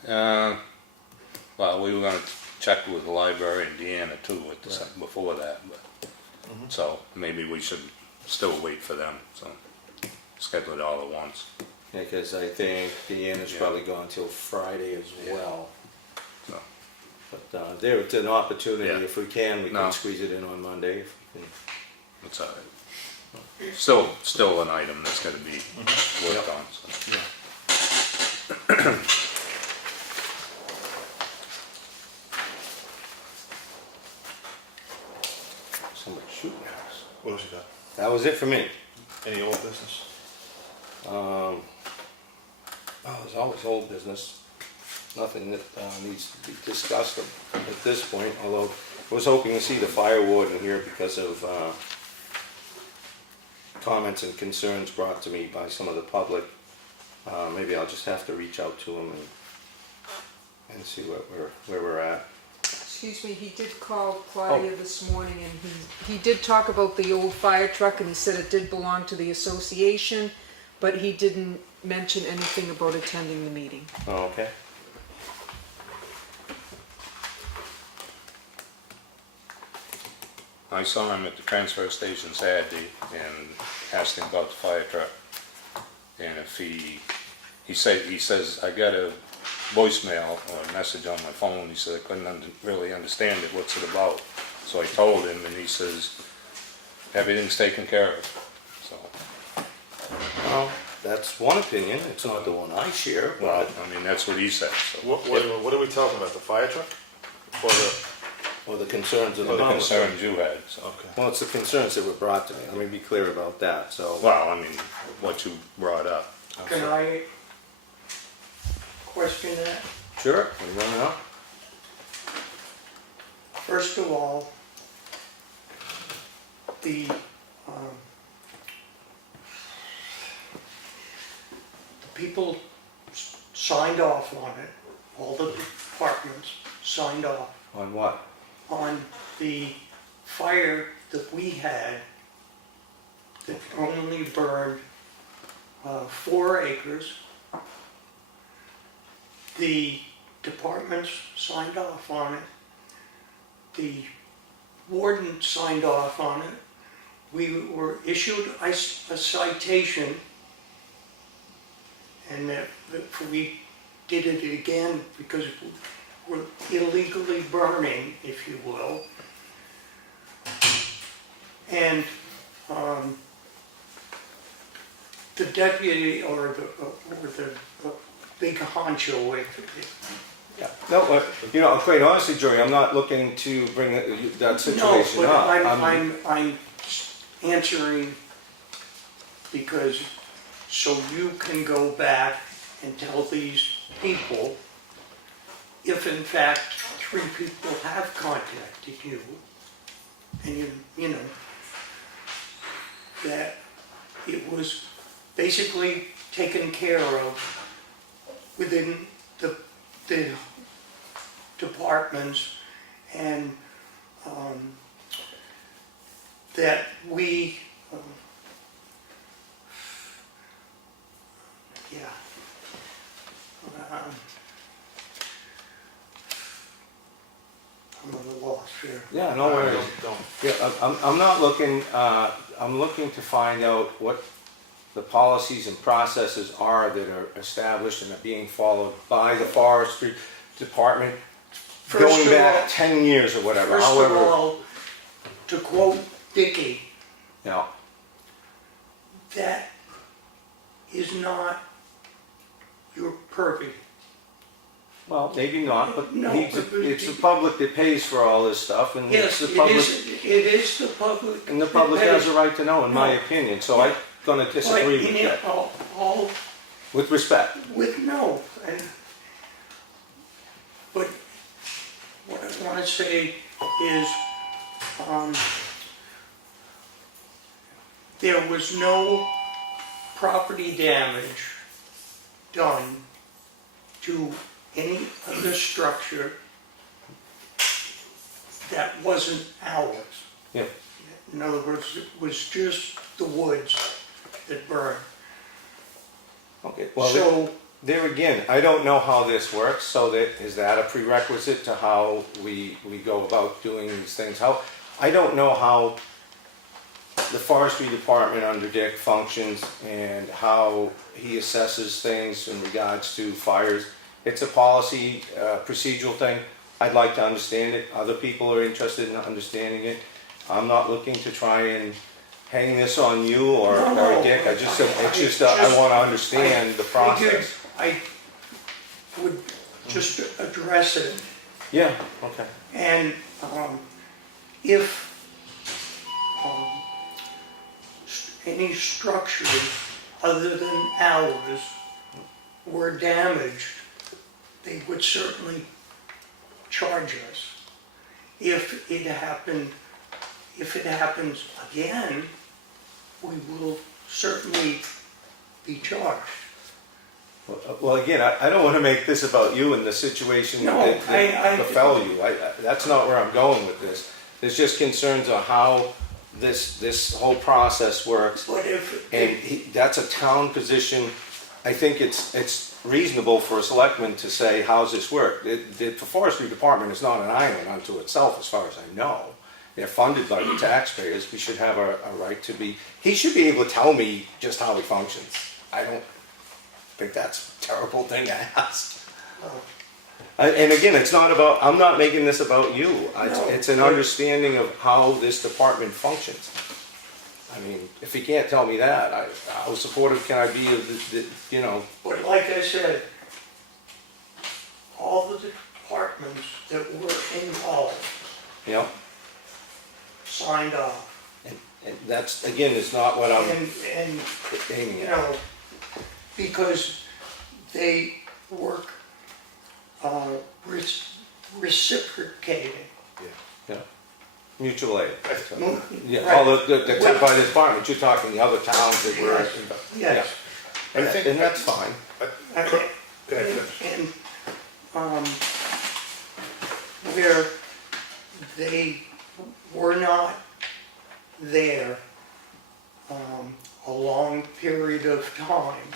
well, we were gonna check with the library and Deanna too with the, before that, but, so maybe we should still wait for them, so schedule it all at once. Yeah, because I think Deanna's Yeah. probably gone till Friday as Yeah. well. So, But it's an opportunity, Yeah. if we can, we No. can squeeze it in on Monday. If we can. it's all right. Still an item that's gotta be worked on, so. Somebody's shooting at us. What else you got? That was it for me. Any old business? Oh, there's always old business. Nothing that needs to be discussed at this point, although I was hoping to see the fire warden here because of comments and concerns brought to me by some of the public. Maybe I'll just have to reach out to him and see where we're at. Excuse me, he did call Claudia this morning, and he did talk about the old fire truck, and he said it did belong to the association, but he didn't mention anything about attending the meeting. Oh, okay. I saw him at the transfer station Saturday and asked him about the fire truck. And if he says, I got a voicemail or a message on my phone. He said, I couldn't really understand it, what's it about? So I told him, and he says, everything's taken care of. So, Well, that's one opinion, it's not the one I share, well, but, I mean, that's what he said. So, What are we talking about, the fire truck? Or the, or the concerns of what the the public. concerns you had, so. okay. Well, it's the concerns that were brought to me, let me be clear about that, so. Well, I mean, what you brought up. Can I question that? Sure, we run out. First of all, the people signed off on it, all the departments signed off On what? on the fire that we had that only burned 4 acres. The departments signed off on it. The warden signed off on it. We were issued a citation, and that we did it again because we're illegally burning, if you will. And the deputy or the big honcho, Yeah. No, you know, quite honestly, Joey, I'm not looking to bring that situation no, up. but I'm answering because so you can go back and tell these people if in fact 3 people have contacted you and you know that it was basically taken care of within the departments, and that we I'm a little lost here. Yeah, no worries. Don't. Yeah, I'm not looking, I'm looking to find out what the policies and processes are that are established and are being followed by the forestry department First going of back all- 10 years or whatever, First of however. all, to quote Dickey, You know, that is not your purview. well, maybe not, but No, it's the public that pays for all this stuff, and it's Yes, the it public, is the public. and the public that has a pays. right to know, in my No. opinion, so I'm gonna But disagree with in it, that, all with respect. with no, but what I want to say is, there was no property damage done to any of the structure that wasn't ours. Yeah. In other words, it was just the woods that burned. Okay, well, So, there again, I don't know how this works, so is that a prerequisite to how we go about doing these things? I don't know how the forestry department under Dick functions and how he assesses things in regards to fires. It's a policy, procedural thing. I'd like to understand it. Other people are interested in understanding it. I'm not looking to try and hang this on you or No, Dick. I want to understand the process. I would just address it, Yeah, okay. and if any structures other than ours were damaged, they would certainly charge us. If it happens again, we will certainly be charged. Well, again, I don't want to make this about you and the situation No, that befell you. That's not where I'm going with this. There's just concerns on how this whole process works. But if, And that's a town position. I think it's reasonable for a selectman to say, how's this work? The forestry department is not an island unto itself, as far as I know. they're funded by the taxpayers, we should have a right to be, he should be able to tell me just how he functions. I don't think that's a terrible thing to ask. And again, it's not about, I'm not making this about you. It's an understanding of how this department functions. I mean, if he can't tell me that, how supportive can I be of you know? But like I said, all the departments that were involved You know, signed off. and that's, again, is not what I'm And, aiming you at. know, because they work reciprocating. Yeah. Mutual aid. Right. Yeah, all the by the department, you're talking the other towns that were. Yes. I think- And that's fine. Okay. Go ahead, finish. And, where they were not there, a long period of time,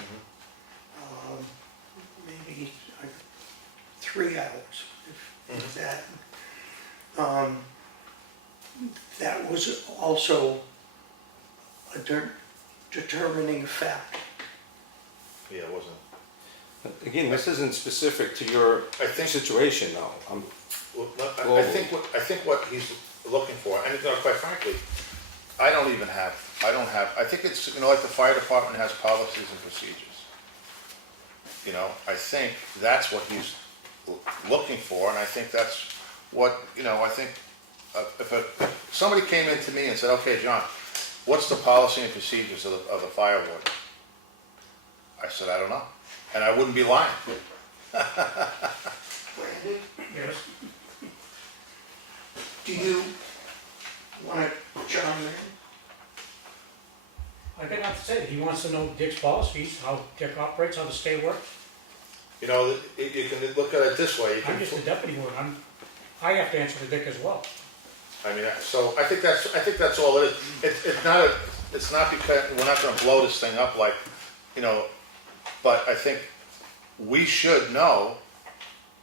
maybe 3 hours, if that. That was also a determining factor. Yeah, it wasn't. Again, this isn't specific to your I think- situation though. Well, I Global. think what he's looking for, and quite frankly, I think it's, like the fire department has policies and procedures. I think that's what he's looking for, and I think that's what, I think, if somebody came in to me and said, okay, John, what's the policy and procedures of the fire board? I said, I don't know, and I wouldn't be lying. Brandon? Yes. Do you want to chime in? I got nothing to say. He wants to know Dick's policies, how Dick operates, how the state works. You can look at it this way. You I'm can, just a deputy warden. I have to answer to Dick as well. I mean, so I think that's all it is. It's not because we're not going to blow this thing up like, but I think we should know,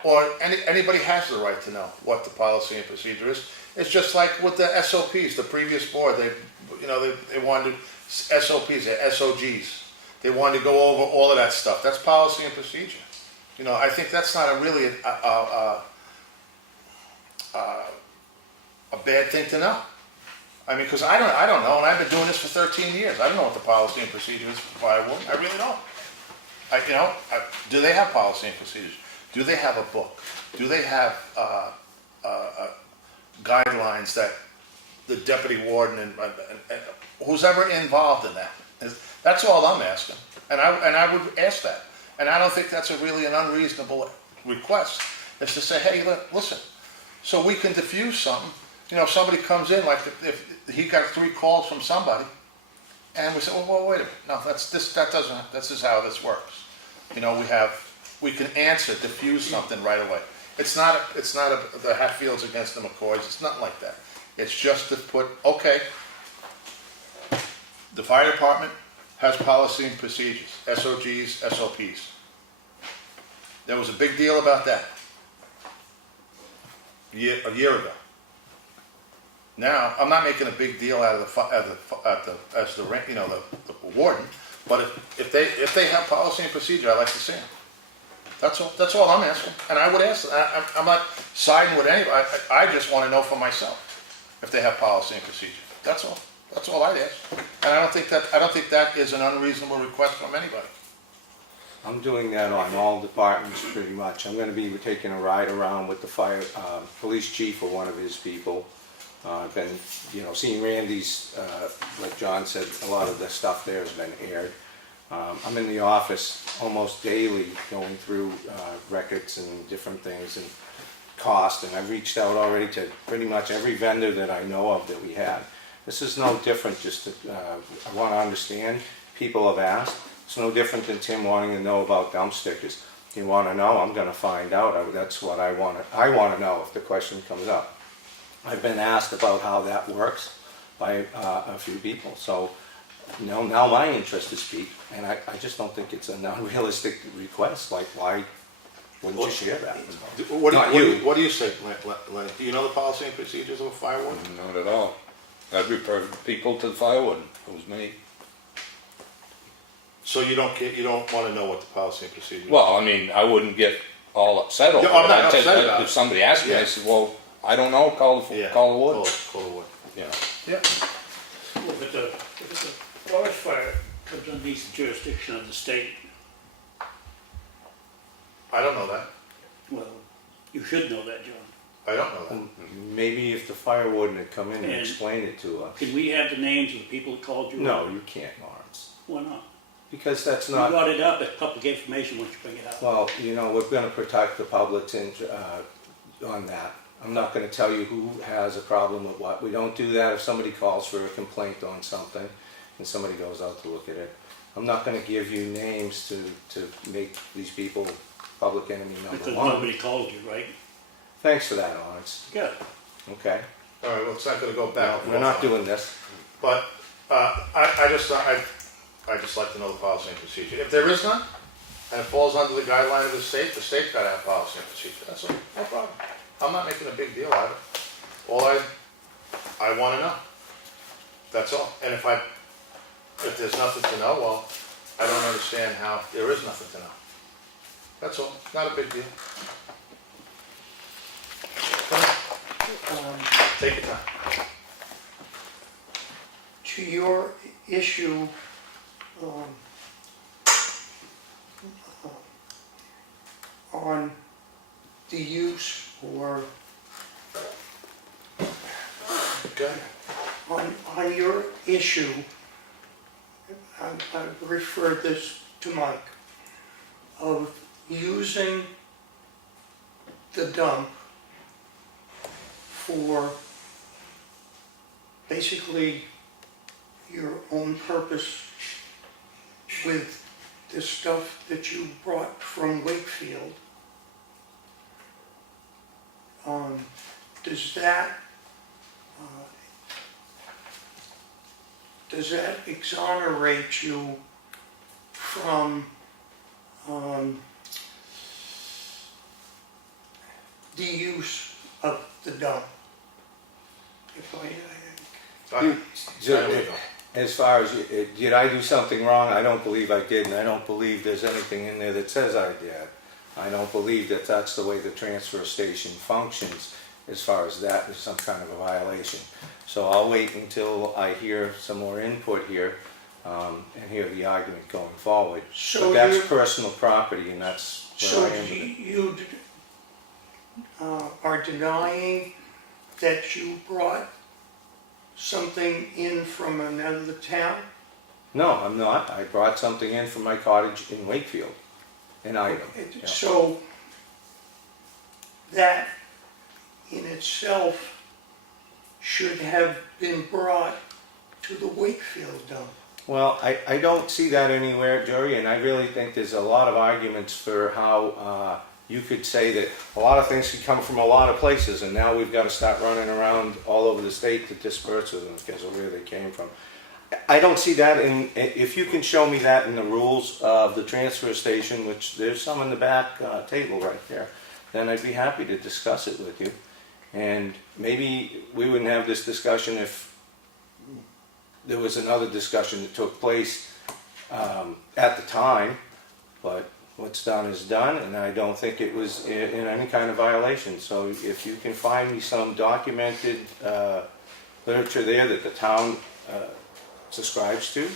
or anybody has the right to know what the policy and procedure is. It's just like with the SOPs, the previous board, they wanted SOPs, SOGs. They wanted to go over all of that stuff. That's policy and procedure. I think that's not a bad thing to know. I mean, because I don't know, and I've been doing this for 13 years. I don't know what the policy and procedure is for firewood. I really don't. Do they have policy and procedures? Do they have a book? Do they have guidelines that the deputy warden and who's ever involved in that? That's all I'm asking, and I would ask that. And I don't think that's really an unreasonable request. Is to say, hey, listen, so we can diffuse something. If somebody comes in, like if he got 3 calls from somebody, and we say, well, wait a minute, no, this is how this works. We can diffuse something right away. It's not the Hatfields against the McCoys. It's nothing like that. It's just to put, okay, the fire department has policy and procedures, SOGs, SOPs. There was a big deal about that a year ago. Now, I'm not making a big deal out of the warden, but if they have policy and procedure, I'd like to see them. That's all I'm asking, and I would ask. I'm not siding with anybody. I just want to know for myself if they have policy and procedure. That's all. That's all I'd ask. And I don't think that is an unreasonable request from anybody. I'm doing that on all departments pretty much. I'm gonna be taking a ride around with the fire, police chief or one of his people. I've been, seeing Randy's, like John said, a lot of the stuff there has been aired. I'm in the office almost daily going through records and different things and cost, and I've reached out already to pretty much every vendor that I know of that we have. This is no different, I want to understand, people have asked. It's no different than Tim wanting to know about dump stickers. You want to know, I'm going to find out. That's what I want to know if the question comes up. I've been asked about how that works by a few people. So now my interest is piqued, and I just don't think it's an unrealistic request. Like, why Wouldn't you share that? What Not do you. what do you say, Lenny? Do you know the policy and procedures of a fire warden? Not at all. I'd refer people to the fire warden, it was me. So you don't wanna know what the policy and procedure is? Well, I mean, I wouldn't get all upset over it. Yeah, I'm not I'd say- upset about it. If somebody asked me, I Yeah. said, well, I don't know, call the warden. Call the warden. Yeah. Yeah. Well, but the forest fire comes underneath the jurisdiction of the state. I don't know that. Well, you should know that, John. I don't know that. Maybe if the fire warden had come in and And- explained it to us. Can we have the names of the people that called you? No, you can't, Lawrence. Why not? Because that's You not, brought it up as public information once you bring it out. well, you know, we're gonna protect the public's on that. I'm not gonna tell you who has a problem with what. We don't do that if somebody calls for a complaint on something and somebody goes out to look at it. I'm not gonna give you names to make these people public enemy number Because one. nobody called you, right? Thanks for that, Lawrence. Good. Okay, All right, well, it's not gonna go back. we're not doing this. But, I just like to know the policy and procedure. If there is none, and it falls under the guideline of the state's gotta have policy and procedure, that's all, no problem. I'm not making a big deal out of it. All I wanna know. That's all. And if there's nothing to know, well, I don't understand how there is nothing to know. That's all, not a big deal. Take your time. To your issue, on the use or Okay? on your issue, I referred this to Mike, of using the dump for basically your own purpose with the stuff that you brought from Wakefield. Does that exonerate you from the use of the dump? If I You- I know we don't. As far as, did I do something wrong? I don't believe I did, and I don't believe there's anything in there that says I did. I don't believe that that's the way the transfer station functions, as far as that is some kind of a violation. So I'll wait until I hear some more input here, and hear the argument going forward. So But that's you- personal property, and that's So where I am with it. you are denying that you brought something in from another town? No, I'm not. I brought something in from my cottage in Wakefield, an item. Yeah. So that in itself should have been brought to the Wakefield dump. Well, I don't see that anywhere, Jerry, and I really think there's a lot of arguments for how you could say that a lot of things could come from a lot of places, and now we've got to start running around all over the state to disperse them because of where they came from. I don't see that in, if you can show me that in the rules of the transfer station, which there's some in the back table right there, then I'd be happy to discuss it with you. And maybe we wouldn't have this discussion if there was another discussion that took place at the time, but what's done is done, and I don't think it was in any kind of violation. So if you can find me some documented literature there that the town subscribes to,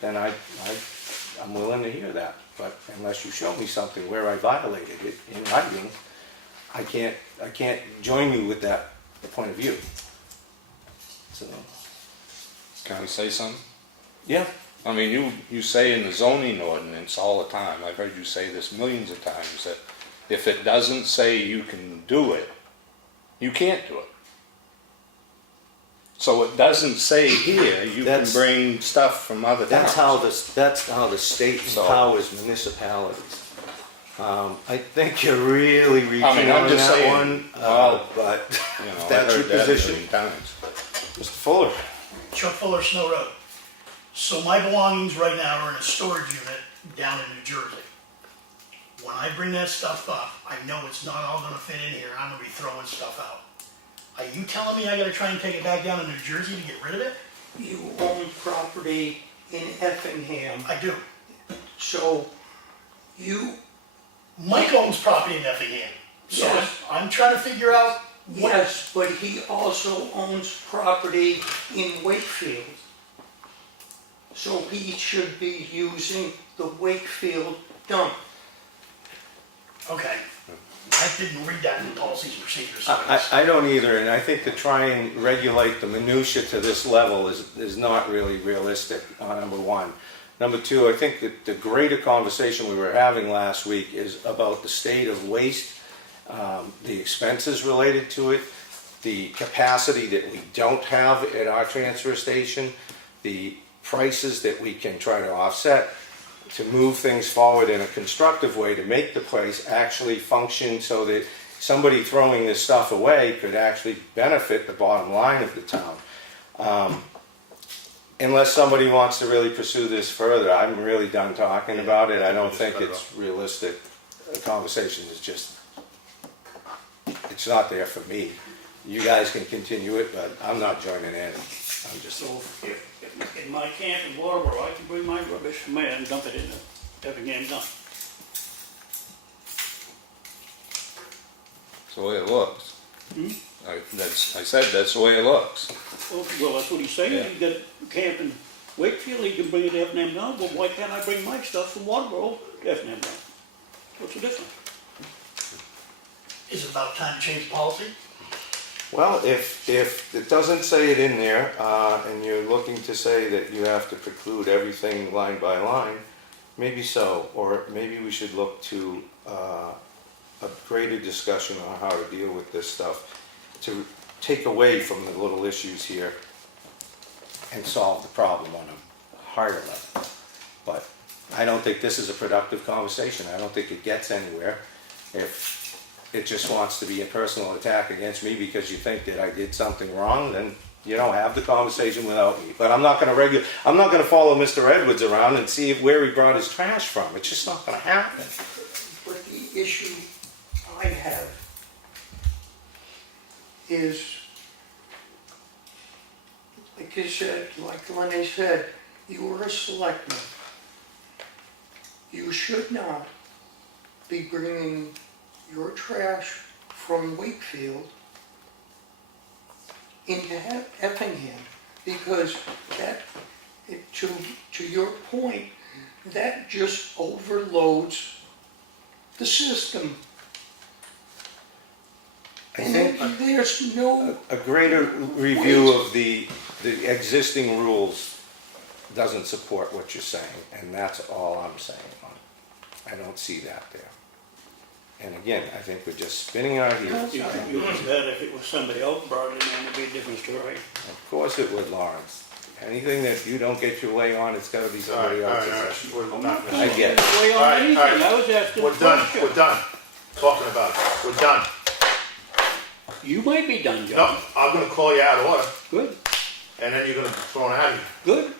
then I'm willing to hear that. But unless you show me something where I violated it in writing, I can't join you with that point of view. So, Can I say something? yeah. I mean, you say in the zoning ordinance all the time, I've heard you say this millions of times, that if it doesn't say you can do it, you can't do it. So it doesn't say here you can That's- bring stuff from other towns. That's how the state So- empowers municipalities. I think you're really reaching I mean, I'm on just that saying, one, well, but You know, if I've that's your heard that a position. million times. Mr. Fuller. Chuck Fuller, Snow Road. So my belongings right now are in a storage unit down in New Jersey. when I bring that stuff up, I know it's not all gonna fit in here, and I'm gonna be throwing stuff out. Are you telling me I gotta try and take it back down to New Jersey to get rid of it? You own property in Effingham, I do. so you, Mike owns property in Effingham, so Yes. I'm trying to figure out what. yes, but he also owns property in Wakefield. So he should be using the Wakefield dump. Okay, I didn't read that in the policies and procedures. so I don't either, and I think to try and regulate the minutia to this level is not really realistic, number one. Number two, I think that the greater conversation we were having last week is about the state of waste, the expenses related to it, the capacity that we don't have at our transfer station, the prices that we can try to offset, to move things forward in a constructive way to make the place actually function so that somebody throwing this stuff away could actually benefit the bottom line of the town. Unless somebody wants to really pursue this further, I'm really done talking about it. I don't think it's realistic. The conversation is just, it's not there for me. You guys can continue it, but I'm not joining in. I'm just. So if in my camp in Waterboro, I can bring my rubbish from there and dump it in the Effingham dump. That's the way it looks. I said that's the way it looks. Well, that's what he's saying. Yeah. He's got a camp in Wakefield, he can bring it to Effingham dump, but why can't I bring my stuff from Waterboro to Effingham dump? What's the difference? Is it about time to change the policy? Well, if it doesn't say it in there, and you're looking to say that you have to preclude everything line by line, maybe so, or maybe we should look to a greater discussion on how to deal with this stuff, to take away from the little issues here and solve the problem on a higher level. But I don't think this is a productive conversation. I don't think it gets anywhere. If it just wants to be a personal attack against me because you think that I did something wrong, then you don't have the conversation without me. But I'm not going to follow Mr. Edwards around and see where he brought his trash from. It's just not going to happen. But the issue I have is, like you said, like Lenny said, you were a selectman. You should not be bringing your trash from Wakefield into Effingham, because that, to your point, that just overloads the system. I And think there's no, a greater review of the existing rules doesn't support what you're saying, and that's all I'm saying on it. I don't see that there. And again, I think we're just spinning our heels. You would bet if it was somebody else brought it in, it'd be a different story. Of course it would, Lawrence. Anything that you don't get your way on, it's gotta be somebody else's. We're not I get it. Way on All right, anything, all right. I was asking a We're done, question. we're done. Talking about it, we're done. You might be done, No, John. I'm gonna call you out of order, Good, and then you're gonna be thrown out of here. good.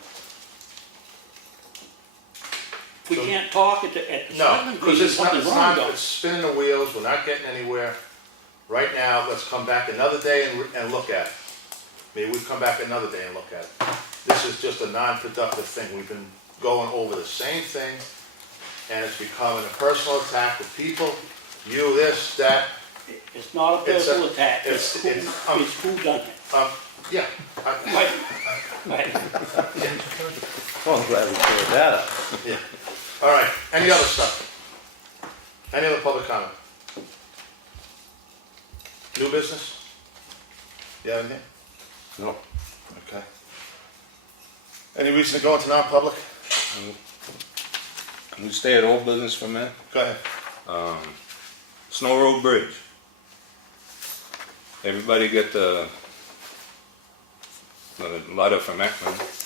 We So- can't talk at the No, selectmen because meeting, it's not, something's wrong, John. it's spinning the wheels, we're not getting anywhere. Right now, let's come back another day and look at it. Maybe we come back another day and look at it. This is just a non-productive thing. We've been going over the same thing, and it's becoming a personal attack with people. You, this, that. It's not a It's a- personal attack, it's- it's who done it. Yeah. Right, right. Well, I'm glad we cleared that up. Yeah. All right, any other stuff? Any other public comment? New business? You have anything? No. Okay. Any reason to go into non-public? Can we stay at old business for a minute? Go ahead. Snow Road Bridge. Everybody get the letter from Ekman.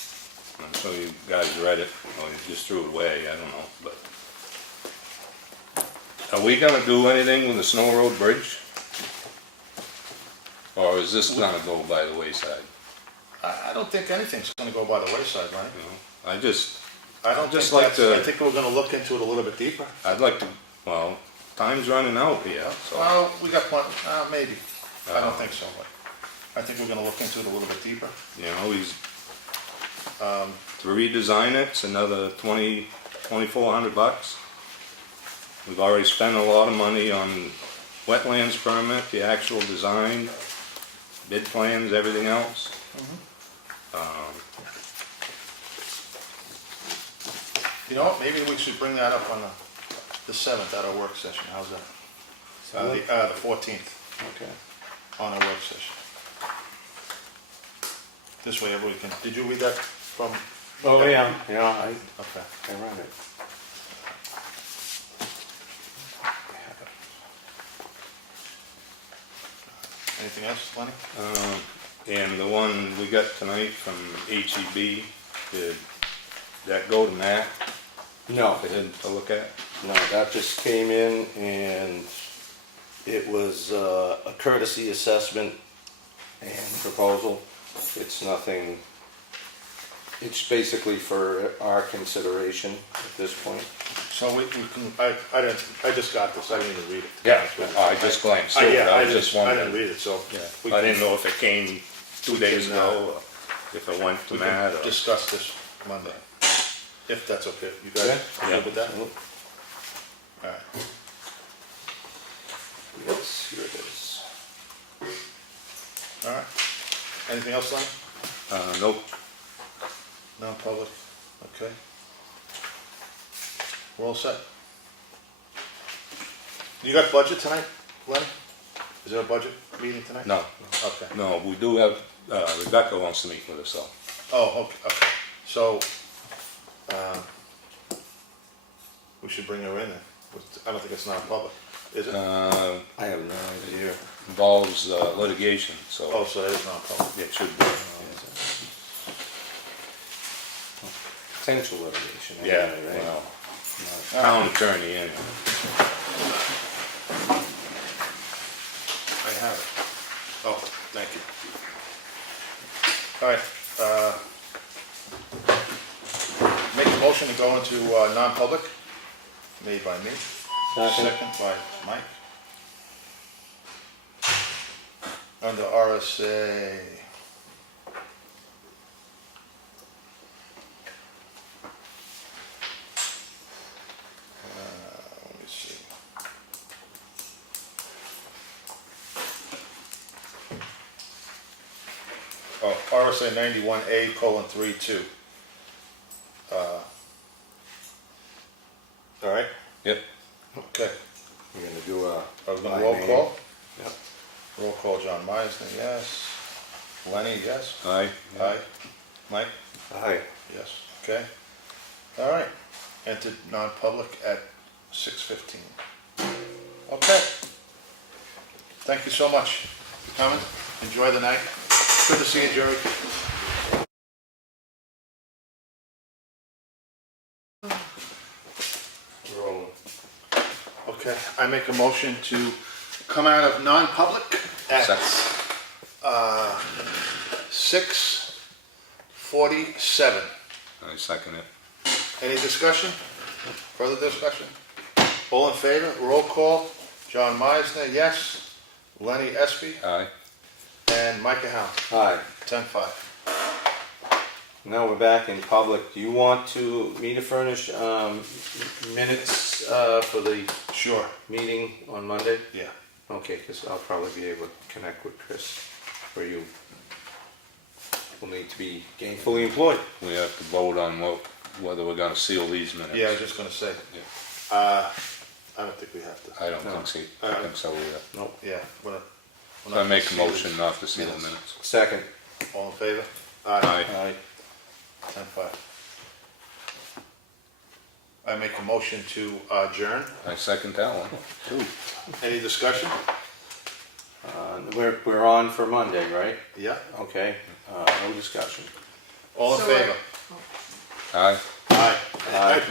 I'm sure you guys read it, or you just threw it away, I don't know, but. Are we gonna do anything with the Snow Road Bridge? Or is this gonna go by the wayside? I don't think anything's gonna go by the wayside, right? You know, I just, I don't Just think like that's, to- I think we're gonna look into it a little bit deeper. I'd like to Well, time's running out here, so. Well, we got plenty, maybe. I don't think so, but I think we're gonna look into it a little bit deeper. You know, to redesign it's another $2,400. We've already spent a lot of money on wetlands permit, the actual design, bid plans, everything else. You know what, maybe we should bring that up on the 7th at our work session, how's that? The 14th, Okay. on our work session. This way everybody can, did you read that from? Oh, yeah, I Okay. read it. Anything else, Lenny? And the one we got tonight from HEB, did that go to Matt No, for him to look at? no, that just came in and it was a courtesy assessment and proposal. It's nothing, it's basically for our consideration at this point. So we can, I just got this, I didn't even read it. Yeah, I just glanced through it, Yeah, I was just I didn't wondering. read it, so. we I can didn't know if it came 2 days can, ago, or if it went to We Matt, can or. discuss this Monday, if that's okay. You guys Yeah. good with that? Alright. Yes, here it is. Alright. Anything else, Lenny? Nope, Non-public, okay. We're all set. You got budget tonight, Lenny? Is there a budget meeting tonight? no, Okay. no, we do have, Rebecca wants to meet with us, so. Oh, okay. So, we should bring her in then. I don't think it's non-public, is it? Uh, I have no idea. involves litigation, so Oh, so that is non-public. it should be. Potential litigation. Yeah, anyway, right? well, town attorney, anyway. I have it. Oh, thank you. All right, make a motion to go into non-public, made by me, second by Mike. Under RSA. Let me see. Oh, RSA 91A:32. All right, Yep, okay. We're gonna do a. Are we gonna by roll name. call? Yep. Roll call, John Meisner, yes. Lenny, yes. aye. Aye. Mike? Aye. Yes. Okay. All right. Entered non-public at 6:15. Okay. Thank you so much for coming. Enjoy the night. Good to see you, Jerry. Rolling. Okay, I make a motion to come out of non-public at Second. 6:47. I second it. Any discussion? Further discussion? All in favor? Roll call. John Meisner, yes. Lenny Espie Aye. and Mike Cahalane. Aye. 10-5. Now we're back in public. Do you want me to furnish minutes for the Sure. meeting on Monday? Yeah. Okay, because I'll probably be able to connect with Chris, or you will need to be gainfully employed. We have to vote on whether we're gonna seal these minutes. Yeah, I was just gonna say. Yeah. I don't think we have to. I don't No. think so either. Nope. Yeah. We're So I not make a sealing motion not to seal the minutes. minutes. Second. All in favor? Aye. Aye. 10-5. I make a motion to adjourn. I second that one. Any discussion? We're on for Monday, right? Yeah. Okay, no discussion. All in So, favor? Aye. Aye. Aye.